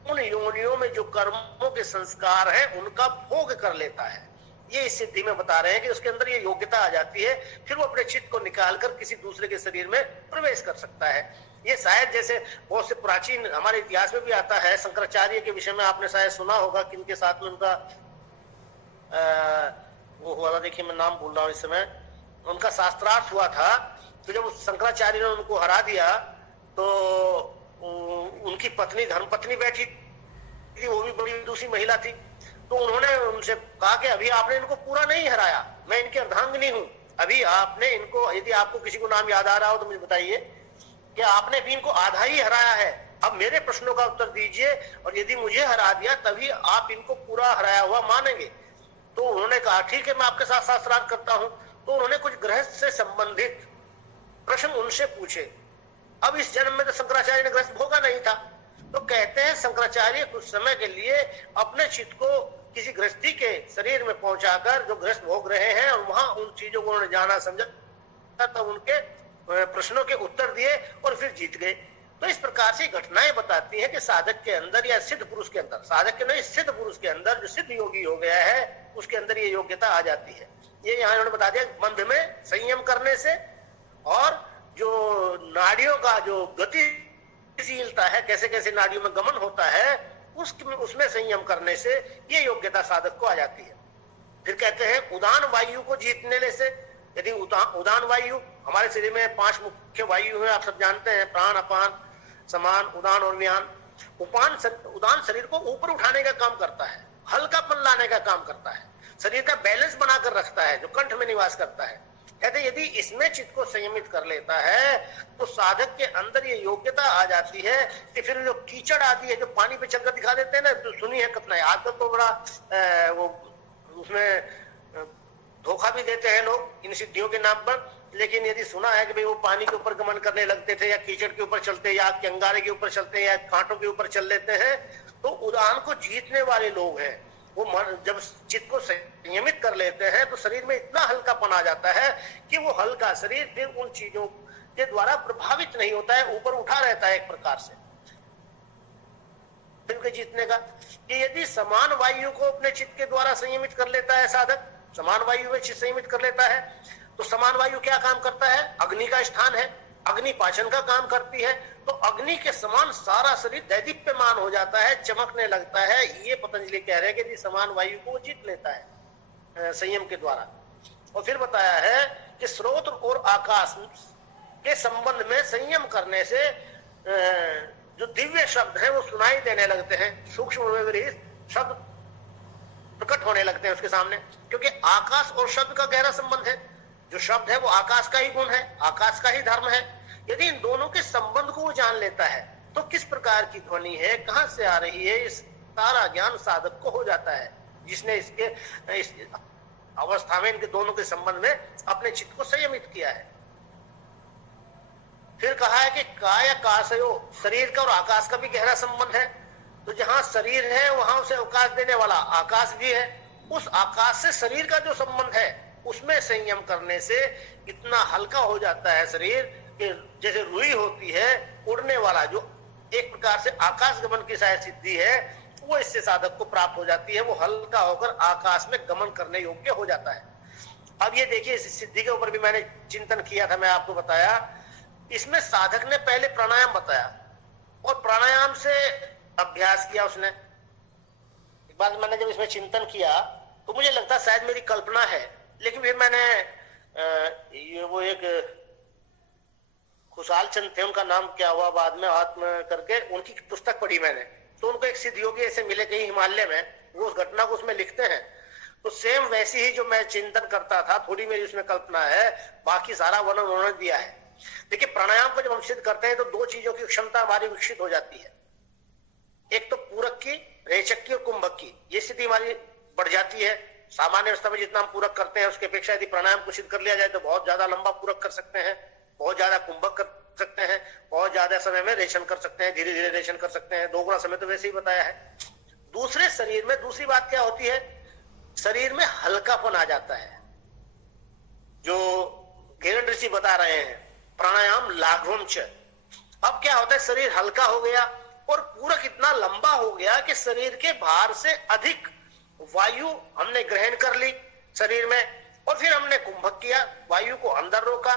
उन योनियों में जो कर्मों के संस्कार है उनका भोग कर लेता है। ये इस सिद्धि में बता रहे हैं कि उसके अंदर ये योग्यता आ जाती है, फिर वो अपने चित्त को निकालकर किसी दूसरे के शरीर में प्रवेश कर सकता है। ये शायद जैसे बहुत से प्राचीन हमारे इतिहास में भी आता है, शंकराचार्य के विषय में आपने शायद सुना होगा कि इनके साथ में उनका वो हुआ था, देखिए मैं नाम भूल रहा हूँ इस समय, उनका शास्त्रार्थ हुआ था। तो जब शंकराचार्य ने उनको हरा दिया तो उनकी पत्नी धर्मपत्नी बैठी थी, वो भी बड़ी दूसरी महिला थी, तो उन्होंने उनसे कहा कि अभी आपने इनको पूरा नहीं हराया, मैं इनकी अर्धांगिनी हूं, अभी आपने इनको, यदि आपको किसी को नाम याद आ रहा हो तो मुझे बताइए कि आपने भी इनको आधा ही हराया है, अब मेरे प्रश्नों का उत्तर दीजिए और यदि मुझे हरा दिया तभी आप इनको पूरा हराया हुआ मानेंगे। तो उन्होंने कहा ठीक है मैं आपके साथ शास्त्रार्थ करता हूं। तो उन्होंने कुछ गृहस्थ से संबंधित प्रश्न उनसे पूछे। अब इस जन्म में तो शंकराचार्य ने गृहस्थ भोगा नहीं था, तो कहते हैं शंकराचार्य कुछ समय के लिए अपने चित्त को किसी गृहस्थी के शरीर में पहुंचाकर जो गृहस्थ भोग रहे हैं और वहां उन चीजों को उन्होंने जाना समझा, तब उनके प्रश्नों के उत्तर दिए और फिर जीत गए। तो इस प्रकार से घटनाएं बताती हैं कि साधक के अंदर या सिद्ध पुरुष के अंदर, साधक के नहीं सिद्ध पुरुष के अंदर जो सिद्ध योगी हो गया है उसके अंदर ये योग्यता आ जाती है। ये यहाँ उन्होंने बता दिया बंध में संयम करने से और जो नाड़ियों का जो गतिशीलता है, कैसे कैसे नाड़ियों में गमन होता है, उसमें संयम करने से ये योग्यता साधक को आ जाती है। फिर कहते हैं उदान वायु को जीतने से, यदि उदान वायु, हमारे शरीर में 5 मुख्य वायु है, आप सब जानते हैं, प्राण, अपान, समान, उदान और व्यान। उदान शरीर को ऊपर उठाने का काम करता है, हल्कापन लाने का काम करता है, शरीर का बैलेंस बनाकर रखता है, जो कंठ में निवास करता है। कहते यदि इसमें चित्त को संयमित कर लेता है तो साधक के अंदर ये योग्यता आ जाती है कि फिर जो कीचड़ आती है, जो पानी पे चलकर दिखा देते हैं ना, तो सुनी है कितना, आजकल तो बड़ा वो उसमें धोखा भी देते हैं लोग इन सिद्धियों के नाम पर। लेकिन यदि सुना है कि भाई वो पानी के ऊपर गमन करने लगते थे या कीचड़ के ऊपर चलते या अंगारे के ऊपर चलते या कांटों के ऊपर चल लेते हैं, तो उदान को जीतने वाले लोग हैं। वो जब चित्त को संयमित कर लेते हैं तो शरीर में इतना हल्कापन आ जाता है कि वो हल्का शरीर फिर उन चीजों के द्वारा प्रभावित नहीं होता है, ऊपर उठा रहता है एक प्रकार से के जीतने का। कि यदि समान वायु को अपने चित्त के द्वारा संयमित कर लेता है साधक, समान वायु में चित्त संयमित कर लेता है, तो समान वायु क्या काम करता है, अग्नि का स्थान है, अग्नि पाचन का काम करती है, तो अग्नि के समान सारा शरीर दैदीप्यमान हो जाता है, चमकने लगता है। ये पतंजलि कह रहे हैं कि यदि समान वायु को वो जीत लेता है संयम के द्वारा। और फिर बताया है कि स्रोत और आकाश के संबंध में संयम करने से जो दिव्य शब्द है वो सुनाई देने लगते हैं, सूक्ष्म शब्द प्रकट होने लगते हैं उसके सामने, क्योंकि आकाश और शब्द का गहरा संबंध है। जो शब्द है वो आकाश का ही गुण है, आकाश का ही धर्म है। यदि इन दोनों के संबंध को वो जान लेता है तो किस प्रकार की ध्वनि है, कहां से आ रही है, इस सारा ज्ञान साधक को हो जाता है, जिसने इस अवस्था में इनके दोनों के संबंध में अपने चित्त को संयमित किया है। फिर कहा है कि काय आकाशयो, शरीर का और आकाश का भी गहरा संबंध है। तो जहां शरीर है वहां उसे अवकाश देने वाला आकाश भी है। उस आकाश से शरीर का जो संबंध है उसमें संयम करने से इतना हल्का हो जाता है शरीर कि जैसे रुई होती है उड़ने वाला, जो एक प्रकार से आकाश गमन की शायद सिद्धि है, वो इससे साधक को प्राप्त हो जाती है। वो हल्का होकर आकाश में गमन करने योग्य हो जाता है। अब ये देखिए, इस सिद्धि के ऊपर भी मैंने चिंतन किया था, मैं आपको बताया। इसमें साधक ने पहले प्राणायाम बताया और प्राणायाम से अभ्यास किया उसने। एक बार मैंने जब इसमें चिंतन किया तो मुझे लगता शायद मेरी कल्पना है, लेकिन फिर मैंने ये वो एक खुशहाल चंद थे, उनका नाम क्या हुआ बाद में, आत्म करके, उनकी पुस्तक पढ़ी मैंने। तो उनको एक सिद्ध योगी ऐसे मिले कहीं हिमालय में, वो उस घटना को उसमें लिखते हैं। तो सेम वैसी ही जो मैं चिंतन करता था, थोड़ी मेरी उसमें कल्पना है, बाकी सारा वर्णन उन्होंने दिया है। देखिए, प्राणायाम को जब हम सिद्ध करते हैं तो दो चीजों की क्षमता हमारी विकसित हो जाती है। एक तो पूरक की, रेचक की और कुंभक की, ये स्थिति हमारी बढ़ जाती है। सामान्य अवस्था में जितना हम पूरक करते हैं उसके अपेक्षा यदि प्राणायाम को सिद्ध कर लिया जाए तो बहुत ज्यादा लंबा पूरक कर सकते हैं, बहुत ज्यादा कुंभक कर सकते हैं, बहुत ज्यादा समय में रेचन कर सकते हैं, धीरे धीरे रेचन कर सकते हैं। 2 गुना समय तो वैसे ही बताया है। दूसरे शरीर में दूसरी बात क्या होती है, शरीर में हल्कापन आ जाता है, जो घेरन ऋषि बता रहे हैं, प्राणायाम लाघवम च। अब क्या होता है, शरीर हल्का हो गया और पूरक इतना लंबा हो गया कि शरीर के भार से अधिक वायु हमने ग्रहण कर ली शरीर में, और फिर हमने कुंभक किया, वायु को अंदर रोका।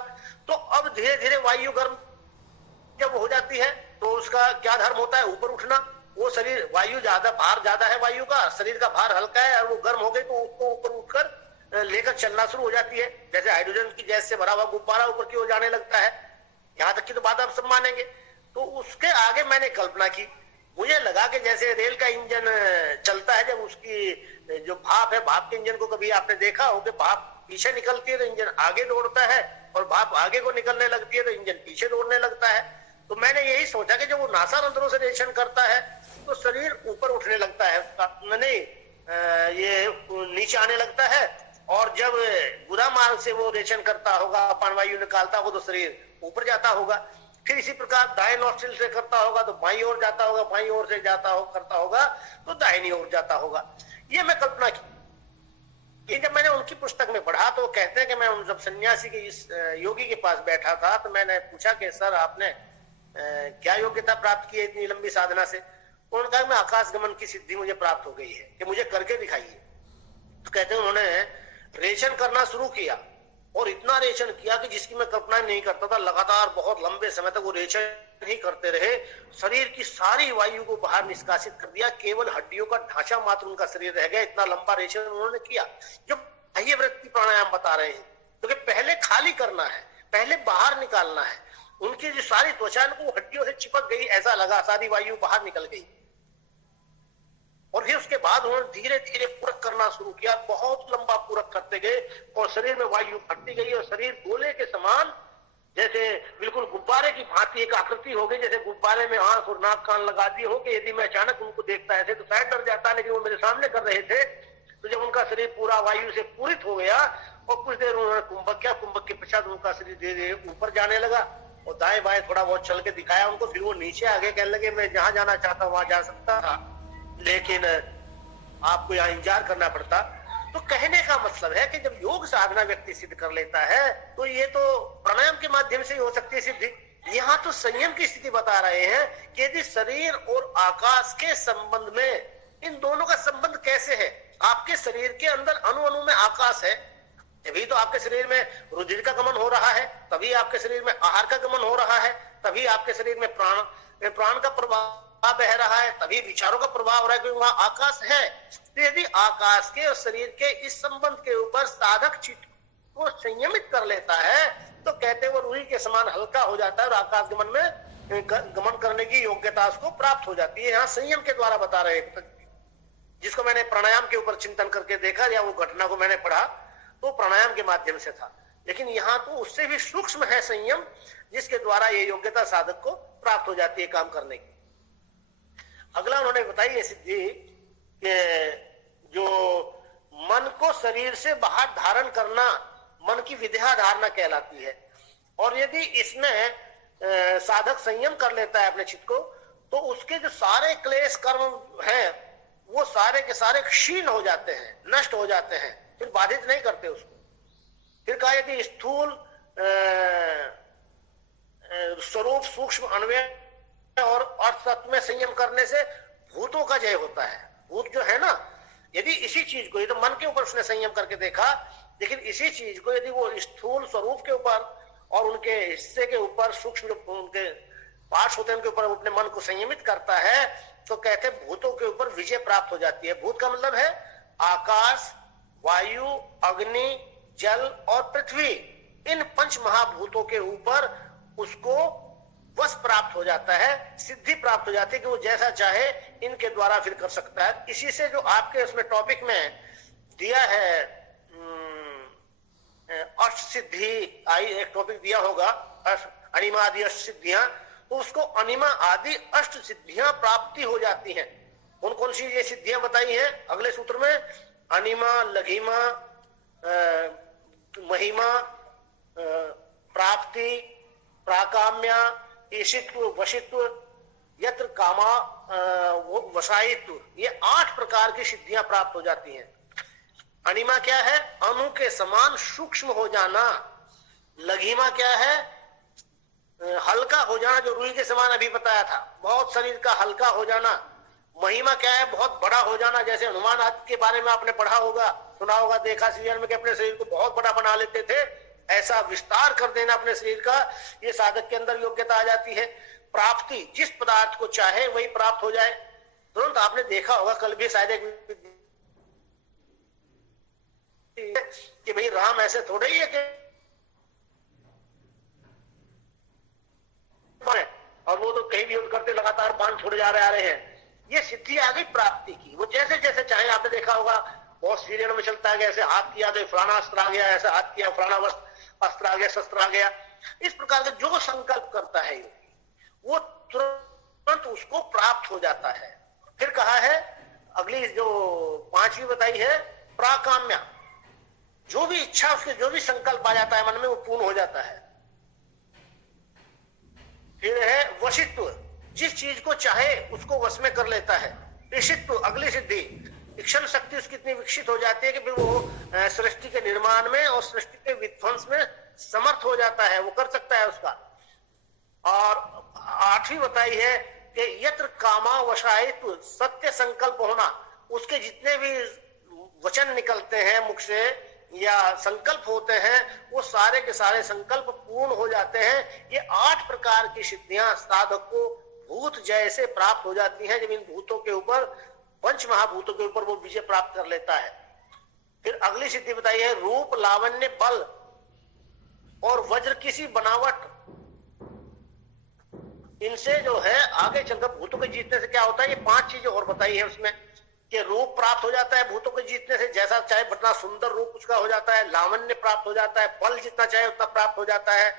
तो अब धीरे धीरे वायु गर्म जब हो जाती है तो उसका क्या धर्म होता है, ऊपर उठना। वो शरीर, वायु ज्यादा, भार ज्यादा है वायु का, शरीर का भार हल्का है और वो गर्म हो गई तो उसको ऊपर उठकर लेकर चलना शुरू हो जाती है। जैसे हाइड्रोजन की गैस से भरा हुआ गुब्बारा ऊपर की ओर जाने लगता है। यहाँ तक की तो बात आप सब मानेंगे। तो उसके आगे मैंने कल्पना की, मुझे लगा कि जैसे रेल का इंजन चलता है, जब उसकी जो भाप है, भाप के इंजन को कभी आपने देखा हो कि भाप पीछे निकलती है तो इंजन आगे दौड़ता है, और भाप आगे को निकलने लगती है तो इंजन पीछे दौड़ने लगता है। तो मैंने यही सोचा कि जब वो नासारंध्रों से रेचन करता है तो शरीर ऊपर उठने लगता है, नहीं ये नीचे आने लगता है, और जब गुदा मार्ग से वो रेचन करता होगा, प्राणवायु निकालता होगा तो शरीर ऊपर जाता होगा। फिर इसी प्रकार दाएं नॉस्ट्रिल से करता होगा तो बाईं ओर जाता होगा, बाईं ओर से करता होगा तो दाहिनी ओर जाता होगा। ये मैं कल्पना की। जब मैंने उनकी पुस्तक में पढ़ा तो कहते हैं कि मैं उन जब सन्यासी के इस योगी के पास बैठा था तो मैंने पूछा कि सर आपने क्या योग्यता प्राप्त की है इतनी लंबी साधना से। उन्होंने कहा मैं आकाश गमन की सिद्धि मुझे प्राप्त हो गई है, कि मुझे करके दिखाइए। तो कहते हैं उन्होंने रेचन करना शुरू किया और इतना रेचन किया कि जिसकी मैं कल्पना नहीं करता था। लगातार बहुत लंबे समय तक वो रेचन ही करते रहे, शरीर की सारी वायु को बाहर निष्कासित कर दिया, केवल हड्डियों का ढांचा मात्र उनका शरीर रह गया। इतना लंबा रेचन उन्होंने किया। जो बाह्य वृत्ति प्राणायाम बता रहे हैं, क्योंकि तो पहले खाली करना है, पहले बाहर निकालना है। उनकी जो सारी त्वचा वो हड्डियों से चिपक गई, ऐसा लगा, सारी वायु बाहर निकल गई। और फिर उसके बाद उन्होंने धीरे धीरे पूरक करना शुरू किया, बहुत लंबा पूरक करते गए और शरीर में वायु भरती गई और शरीर गोले के समान, जैसे बिल्कुल गुब्बारे की भांति एक आकृति हो गई, जैसे गुब्बारे में आंख और नाक कान लगा दिए हो कि यदि मैं अचानक उनको देखता है तो शायद डर जाता, लेकिन वो मेरे सामने कर रहे थे। तो जब उनका शरीर पूरा वायु से पूरित हो गया और कुछ देर उन्होंने कुंभक किया, कुंभक के पश्चात उनका शरीर धीरे धीरे ऊपर जाने लगा और दाएं बाएं थोड़ा बहुत चल के दिखाया उनको। फिर वो नीचे आगे कहने लगे मैं जहां जाना चाहता वहां जा सकता था, लेकिन आपको यहाँ इंतजार करना पड़ता। तो कहने का मतलब है कि जब योग साधना व्यक्ति सिद्ध कर लेता है तो ये तो प्राणायाम के माध्यम से ही हो सकती है सिद्धि। यहाँ तो संयम की स्थिति बता रहे हैं कि यदि शरीर और आकाश के संबंध में, इन दोनों का संबंध कैसे है। आपके शरीर के अंदर अणु अणु में आकाश है, तभी तो आपके शरीर में रुधिर का गमन हो रहा है, तभी आपके शरीर में आहार का गमन हो रहा है, तभी आपके शरीर में प्राण का प्रवाह हवा बह रहा है तभी विचारों का प्रभाव हो रहा है, क्योंकि वहां आकाश है। तो यदि आकाश के और शरीर के इस संबंध के ऊपर साधक चित्त को संयमित कर लेता है तो कहते हैं वो रूही के समान हल्का हो जाता है और आकाश गमन में गमन करने की योग्यता उसको प्राप्त हो जाती है। यहाँ संयम के द्वारा बता रहे हैं, जिसको मैंने प्राणायाम के ऊपर चिंतन करके देखा या वो घटना को मैंने पढ़ा तो प्राणायाम के माध्यम से था, लेकिन यहाँ तो उससे भी सूक्ष्म है संयम, जिसके द्वारा ये योग्यता साधक को प्राप्त हो जाती है काम करने की। अगला उन्होंने बताई ये सिद्धि कि जो मन को शरीर से बाहर धारण करना मन की विद्या धारणा कहलाती है, और यदि इसमें साधक संयम कर लेता है अपने चित्त को तो उसके जो सारे क्लेश कर्म हैं वो सारे के सारे क्षीण हो जाते हैं, नष्ट हो जाते हैं, फिर बाधित नहीं करते उसको। फिर कहा यदि स्थूल स्वरूप सूक्ष्म अन्वय और अर्थ तत्व में संयम करने से भूतों का जय होता है। भूत जो है ना, यदि इसी चीज को, ये तो मन के ऊपर उसने संयम करके देखा, लेकिन इसी चीज को यदि वो स्थूल स्वरूप के ऊपर और उनके हिस्से के ऊपर सूक्ष्म जो उनके पार्ट्स होते हैं उनके ऊपर अपने मन को संयमित करता है तो कहते भूतों के ऊपर विजय प्राप्त हो जाती है। भूत का मतलब है आकाश, वायु, अग्नि, जल और पृथ्वी, इन पंच महाभूतों के ऊपर उसको वश प्राप्त हो जाता है, सिद्धि प्राप्त हो जाती है कि वो जैसा चाहे इनके द्वारा फिर कर सकता है। इसी से जो आपके उसमें टॉपिक में दिया है अष्ट सिद्धि आई, एक टॉपिक दिया होगा अनिमा आदि अष्ट सिद्धियां, तो उसको अनिमा आदि अष्ट सिद्धियां प्राप्ति हो जाती हैं। कौन कौन सी ये सिद्धियां बताई हैं अगले सूत्र में? अनिमा, लघिमा, महिमा, प्राप्ति, प्राकाम्या, ईशित्व, वशित्व, यत्र कामा वसायित्व, ये 8 प्रकार की सिद्धियां प्राप्त हो जाती हैं। अनिमा क्या है? अणु के समान सूक्ष्म हो जाना। लघिमा क्या है? हल्का हो जाना, जो रुई के समान अभी बताया था, बहुत शरीर का हल्का हो जाना। महिमा क्या है? बहुत बड़ा हो जाना, जैसे हनुमान आदि के बारे में आपने पढ़ा होगा, सुना होगा, देखा सीरियल में कि अपने शरीर को बहुत बड़ा बना लेते थे, ऐसा विस्तार कर देना अपने शरीर का, ये साधक के अंदर योग्यता आ जाती है। प्राप्ति, जिस पदार्थ को चाहे वही प्राप्त हो जाए। तुरंत आपने देखा होगा, कल भी शायद एक कि भाई राम ऐसे थोड़े ही है कि और वो तो कहीं भी युद्ध करते लगातार बाण छोड़े जा रहे हैं। ये सिद्धि आ गई प्राप्ति की, वो जैसे जैसे चाहे। आपने देखा होगा बहुत सीरियल में चलता है कि ऐसे हाथ किया तो फलाना अस्त्र आ गया, ऐसे हाथ किया फलाना अस्त्र आ गया, शस्त्र आ गया। इस प्रकार का जो संकल्प करता है वो तुरंत उसको प्राप्त हो जाता है। फिर कहा है अगली जो 5वीं बताई है प्राकाम्या, जो भी इच्छा उसके जो भी संकल्प आ जाता है मन में वो पूर्ण हो जाता है। फिर है वशित्व, जिस चीज को चाहे उसको वश में कर लेता है। ईशित्व, अगली सिद्धि, इक्षण शक्ति उसकी इतनी विकसित हो जाती है कि फिर वो सृष्टि के निर्माण में और सृष्टि के विध्वंस में समर्थ हो जाता है, वो कर सकता है उसका। और 8वीं बताई है कि यत्र कामा वशायित्व, सत्य संकल्प होना, उसके जितने भी वचन निकलते हैं मुख से या संकल्प होते हैं वो सारे के सारे संकल्प पूर्ण हो जाते हैं। ये 8 प्रकार की सिद्धियां साधक को भूत जैसे प्राप्त हो जाती हैं, जब इन भूतों के ऊपर, पंच महाभूतों के ऊपर वो विजय प्राप्त कर लेता है। फिर अगली सिद्धि बताई है रूप, लावण्य, बल और वज्र की सी बनावट। इनसे जो है आगे चलकर भूतों के जीतने से क्या होता है, ये 5 चीजें और बताई है उसमें कि रूप प्राप्त हो जाता है भूतों को जीतने से, जैसा चाहे बतना सुंदर रूप उसका हो जाता है। लावण्य प्राप्त हो जाता है, बल जितना चाहे उतना प्राप्त हो जाता है,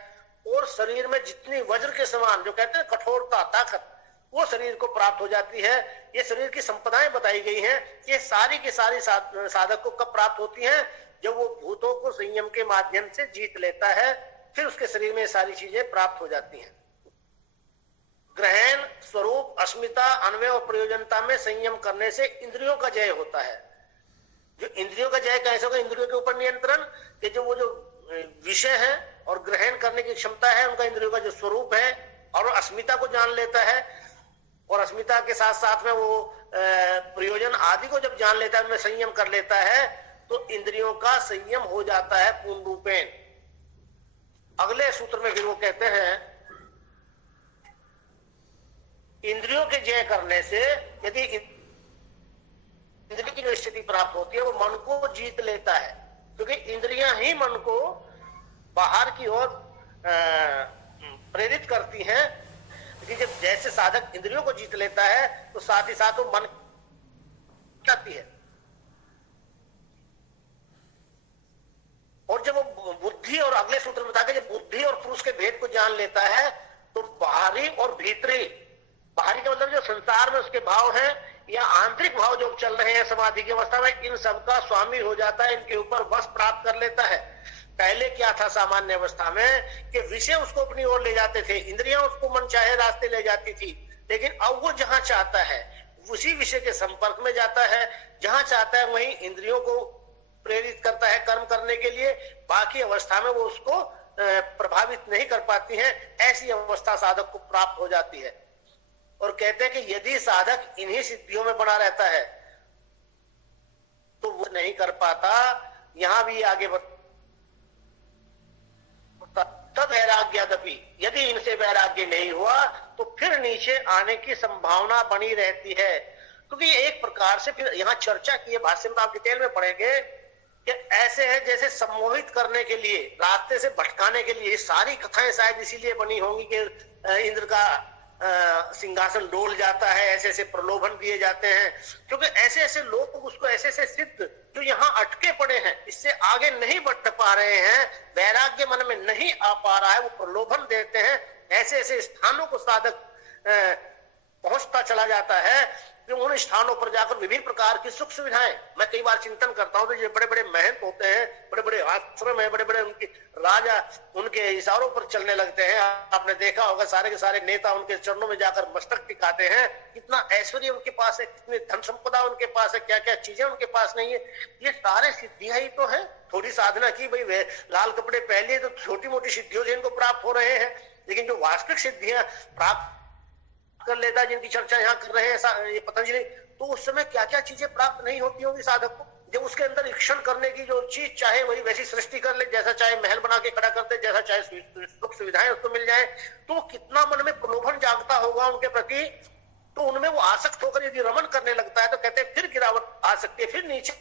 और शरीर में जितनी वज्र के समान जो कहते हैं कठोरता, ताकत, वो शरीर को प्राप्त हो जाती है। ये शरीर की संपदाएं बताई गई हैं। ये सारी की सारी साधक को कब प्राप्त होती हैं? जब वो भूतों को संयम के माध्यम से जीत लेता है, फिर उसके शरीर में सारी चीजें प्राप्त हो जाती हैं। ग्रहण, स्वरूप, अस्मिता, अन्वय और प्रयोजनता में संयम करने से इंद्रियों का जय होता है। जो इंद्रियों का जय कैसे होगा? इंद्रियों के ऊपर नियंत्रण, कि जो वो जो विषय है और ग्रहण करने की क्षमता है उनका, इंद्रियों का जो स्वरूप है, और अस्मिता को जान लेता है, और अस्मिता के साथ साथ में वो प्रयोजन आदि को जब जान लेता है, उनमें संयम कर लेता है, तो इंद्रियों का संयम हो जाता है पूर्ण रूपेण। अगले सूत्र में फिर वो कहते हैं इंद्रियों के जय करने से यदि इंद्रिय की जो स्थिति प्राप्त होती है वो मन को जीत लेता है, क्योंकि इंद्रियां ही मन को बाहर की ओर प्रेरित करती हैं। कि जब जैसे साधक इंद्रियों को जीत लेता है तो साथ ही साथ वो मन जाती है, और जब वो बुद्धि, और अगले सूत्र में बताते जब बुद्धि और पुरुष के भेद को जान लेता है तो बाहरी और भीतरी, बाहरी का मतलब जो संसार में उसके भाव हैं या आंतरिक भाव जो चल रहे हैं समाधि की अवस्था में, इन सबका स्वामी हो जाता है, इनके ऊपर वश प्राप्त कर लेता है। पहले क्या था सामान्य अवस्था में कि विषय उसको अपनी ओर ले जाते थे, इंद्रियां उसको मन चाहे रास्ते ले जाती थी, लेकिन अब वो जहां चाहता है उसी विषय के संपर्क में जाता है, जहां चाहता है वहीं इंद्रियों को प्रेरित करता है कर्म करने के लिए, बाकी अवस्था में वो उसको प्रभावित नहीं कर पाती है। ऐसी अवस्था साधक को प्राप्त हो जाती है। और कहते हैं कि यदि साधक इन्हीं सिद्धियों में बना रहता है तो वो नहीं कर पाता। यहां भी आगे तब वैराग्यादपि, यदि इनसे वैराग्य नहीं हुआ तो फिर नीचे आने की संभावना बनी रहती है। क्योंकि एक प्रकार से फिर यहां चर्चा की है, भाष्य में आप डिटेल में पढ़ेंगे कि ऐसे है जैसे सम्मोहित करने के लिए, रास्ते से भटकाने के लिए। सारी कथाएं शायद इसीलिए बनी होंगी कि इंद्र का सिंहासन डोल जाता है, ऐसे ऐसे प्रलोभन दिए जाते हैं, क्योंकि ऐसे ऐसे लोग उसको ऐसे ऐसे सिद्ध जो यहाँ अटके पड़े हैं, इससे आगे नहीं बढ़ पा रहे हैं, वैराग्य मन में नहीं आ पा रहा है, वो प्रलोभन देते हैं। ऐसे ऐसे स्थानों को साधक पहुंचता चला जाता है कि उन स्थानों पर जाकर विभिन्न प्रकार की सुख सुविधाएं, मैं कई बार चिंतन करता हूं तो ये बड़े बड़े महंत होते हैं, बड़े बड़े आश्रम है, बड़े बड़े उनके राजा उनके इशारों पर चलने लगते हैं। आपने देखा होगा सारे के सारे नेता उनके चरणों में जाकर मस्तक टिकाते हैं। कितना ऐश्वर्य उनके पास है, कितनी धन संपदा उनके पास है, क्या क्या चीजें उनके पास नहीं है। ये सारे सिद्धियां ही तो है। थोड़ी साधना की भाई, वे लाल कपड़े पहन लिए तो छोटी मोटी सिद्धियों से इनको प्राप्त हो रहे हैं, लेकिन जो वास्तविक सिद्धियां प्राप्त कर लेता है, जिनकी चर्चा यहाँ कर रहे हैं ये पतंजलि, तो उस समय क्या क्या चीजें प्राप्त नहीं होती होंगी साधक को। जब उसके अंदर इक्षण करने की जो चीज चाहे वही वैसी सृष्टि कर ले, जैसा चाहे महल बना के खड़ा करते, जैसा चाहे सुख सुविधाएं उसको मिल जाए, तो कितना मन में प्रलोभन जागता होगा उनके प्रति। तो उनमें वो आसक्त होकर यदि रमन करने लगता है तो कहते हैं फिर गिरावट आ सकती है, फिर नीचे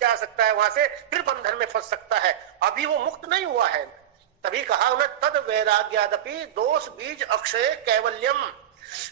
जा सकता है, वहां से फिर बंधन में फंस सकता है। अभी वो मुक्त नहीं हुआ है। तभी कहा उन्हें तद वैराग्यादपि दोष बीज अक्षय कैवल्यम।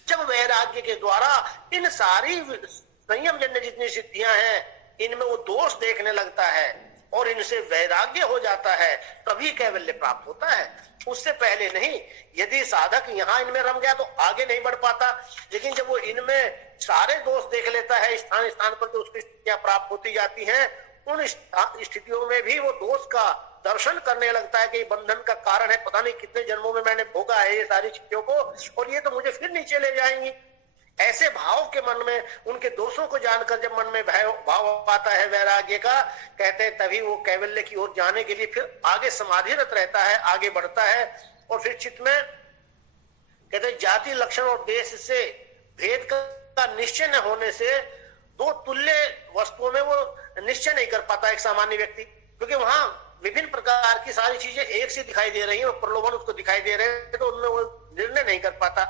जब वैराग्य के द्वारा इन सारी संयम जन्य जितनी सिद्धियां हैं इनमें वो दोष देखने लगता है और इनसे वैराग्य हो जाता है, तभी कैवल्य प्राप्त होता है, उससे पहले नहीं। यदि साधक यहाँ इनमें रम गया तो आगे नहीं बढ़ पाता, लेकिन जब वो इनमें सारे दोष देख लेता है स्थान स्थान पर, तो उसकी स्थितियां प्राप्त होती जाती हैं। उन स्थितियों में भी वो दोष का दर्शन करने लगता है कि बंधन का कारण है, पता नहीं कितने जन्मों में मैंने भोगा है ये सारी चीजों को, और ये तो मुझे फिर नीचे ले जाएंगी। ऐसे भाव के मन में, उनके दोषों को जानकर जब मन में भाव आता है वैराग्य का, कहते हैं तभी वो कैवल्य की ओर जाने के लिए फिर आगे समाधिरत रहता है, आगे बढ़ता है। और फिर चित्त में कहते हैं जाति लक्षण और देश से भेद का निश्चय न होने से दो तुल्य वस्तुओं में वो निश्चय नहीं कर पाता एक सामान्य व्यक्ति, क्योंकि वहां विभिन्न प्रकार की सारी चीजें एक सी दिखाई दे रही है और प्रलोभन उसको दिखाई दे रहे हैं, तो उनमें वो निर्णय नहीं कर पाता।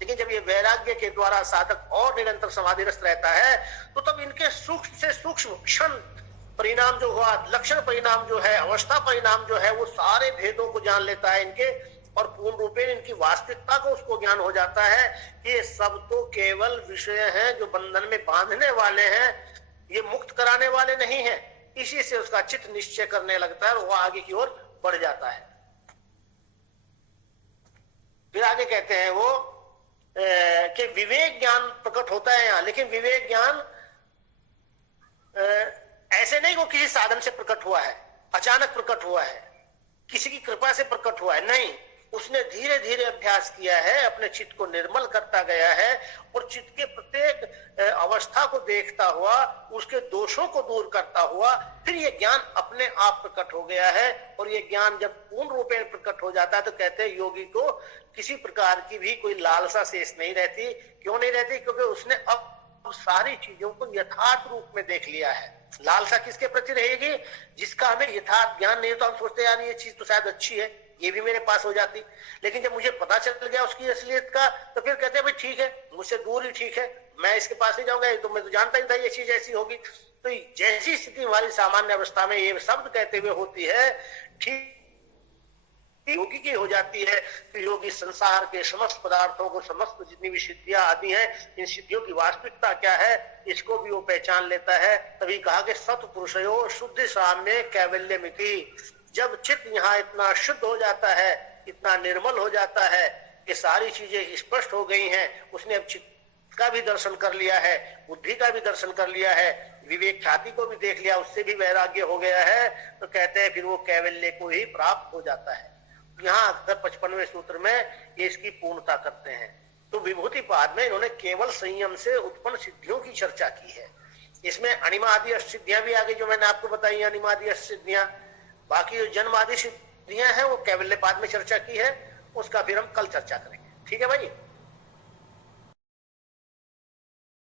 लेकिन जब ये वैराग्य के द्वारा साधक और निरंतर समाधिरस्त रहता है तो तब इनके सूक्ष्म से सूक्ष्म क्षण परिणाम जो हुआ, लक्षण परिणाम जो है, अवस्था परिणाम जो है, वो सारे भेदों को जान लेता है इनके, और पूर्ण रूपे इनकी वास्तविकता को उसको ज्ञान हो जाता है। ये सब तो केवल विषय हैं जो बंधन में बांधने वाले हैं, ये मुक्त कराने वाले नहीं है। इसी से उसका चित्त निश्चय करने लगता है और वह आगे की ओर बढ़ जाता है। फिर आगे कहते हैं वो कि विवेक ज्ञान प्रकट होता है यहाँ, लेकिन विवेक ज्ञान ऐसे नहीं वो किसी साधन से प्रकट हुआ है, अचानक प्रकट हुआ है, किसी की कृपा से प्रकट हुआ है, नहीं। उसने धीरे धीरे अभ्यास किया है, अपने चित्त को निर्मल करता गया है और चित्त के प्रत्येक अवस्था को देखता हुआ, उसके दोषों को दूर करता हुआ, फिर ये ज्ञान अपने आप प्रकट हो गया है। और ये ज्ञान जब पूर्ण रूप में प्रकट हो जाता है तो कहते हैं योगी को किसी प्रकार की भी कोई लालसा शेष नहीं रहती। क्यों नहीं रहती? क्योंकि उसने अब सारी चीजों को यथार्थ रूप में देख लिया है। लालसा किसके प्रति रहेगी? जिसका हमें यथार्थ ज्ञान नहीं, तो हम सोचते यार ये चीज तो शायद अच्छी है, ये भी मेरे पास हो जाती, लेकिन जब मुझे पता चल गया उसकी असलियत का, तो फिर कहते हैं भाई ठीक है, मुझसे दूर ही ठीक है, मैं इसके पास नहीं जाऊंगा, तो मैं तो जानता ही था ये चीज ऐसी होगी। तो जैसी स्थिति हमारी सामान्य अवस्था में ये शब्द कहते हुए होती है, ठीक योगी की हो जाती है, तो योगी संसार के समस्त पदार्थों को, समस्त जितनी भी सिद्धियां आदि हैं, इन सिद्धियों की वास्तविकता क्या है इसको भी वो पहचान लेता है। तभी कहा कि सत्पुरुषयो शुद्ध साम्य कैवल्य मिति। जब चित्त यहाँ इतना शुद्ध हो जाता है, इतना निर्मल हो जाता है कि सारी चीजें स्पष्ट हो गई हैं, उसने अब चित्त का भी दर्शन कर लिया है, बुद्धि का भी दर्शन कर लिया है, विवेक ख्याति को भी देख लिया, उससे भी वैराग्य हो गया है, तो कहते हैं फिर वो कैवल्य को ही प्राप्त हो जाता है। यहाँ अक्सर 55वें सूत्र में ये इसकी पूर्णता करते हैं। तो विभूति पाद में इन्होंने केवल संयम से उत्पन्न सिद्धियों की चर्चा की है। इसमें अनिमादि सिद्धियां भी आ गई, जो मैंने आपको बताई, अनिमादि सिद्धियां। बाकी जो जन्मादि सिद्धियां हैं वो कैवल्य पाद में चर्चा की है, उसका फिर हम कल चर्चा करेंगे। ठीक है भाई।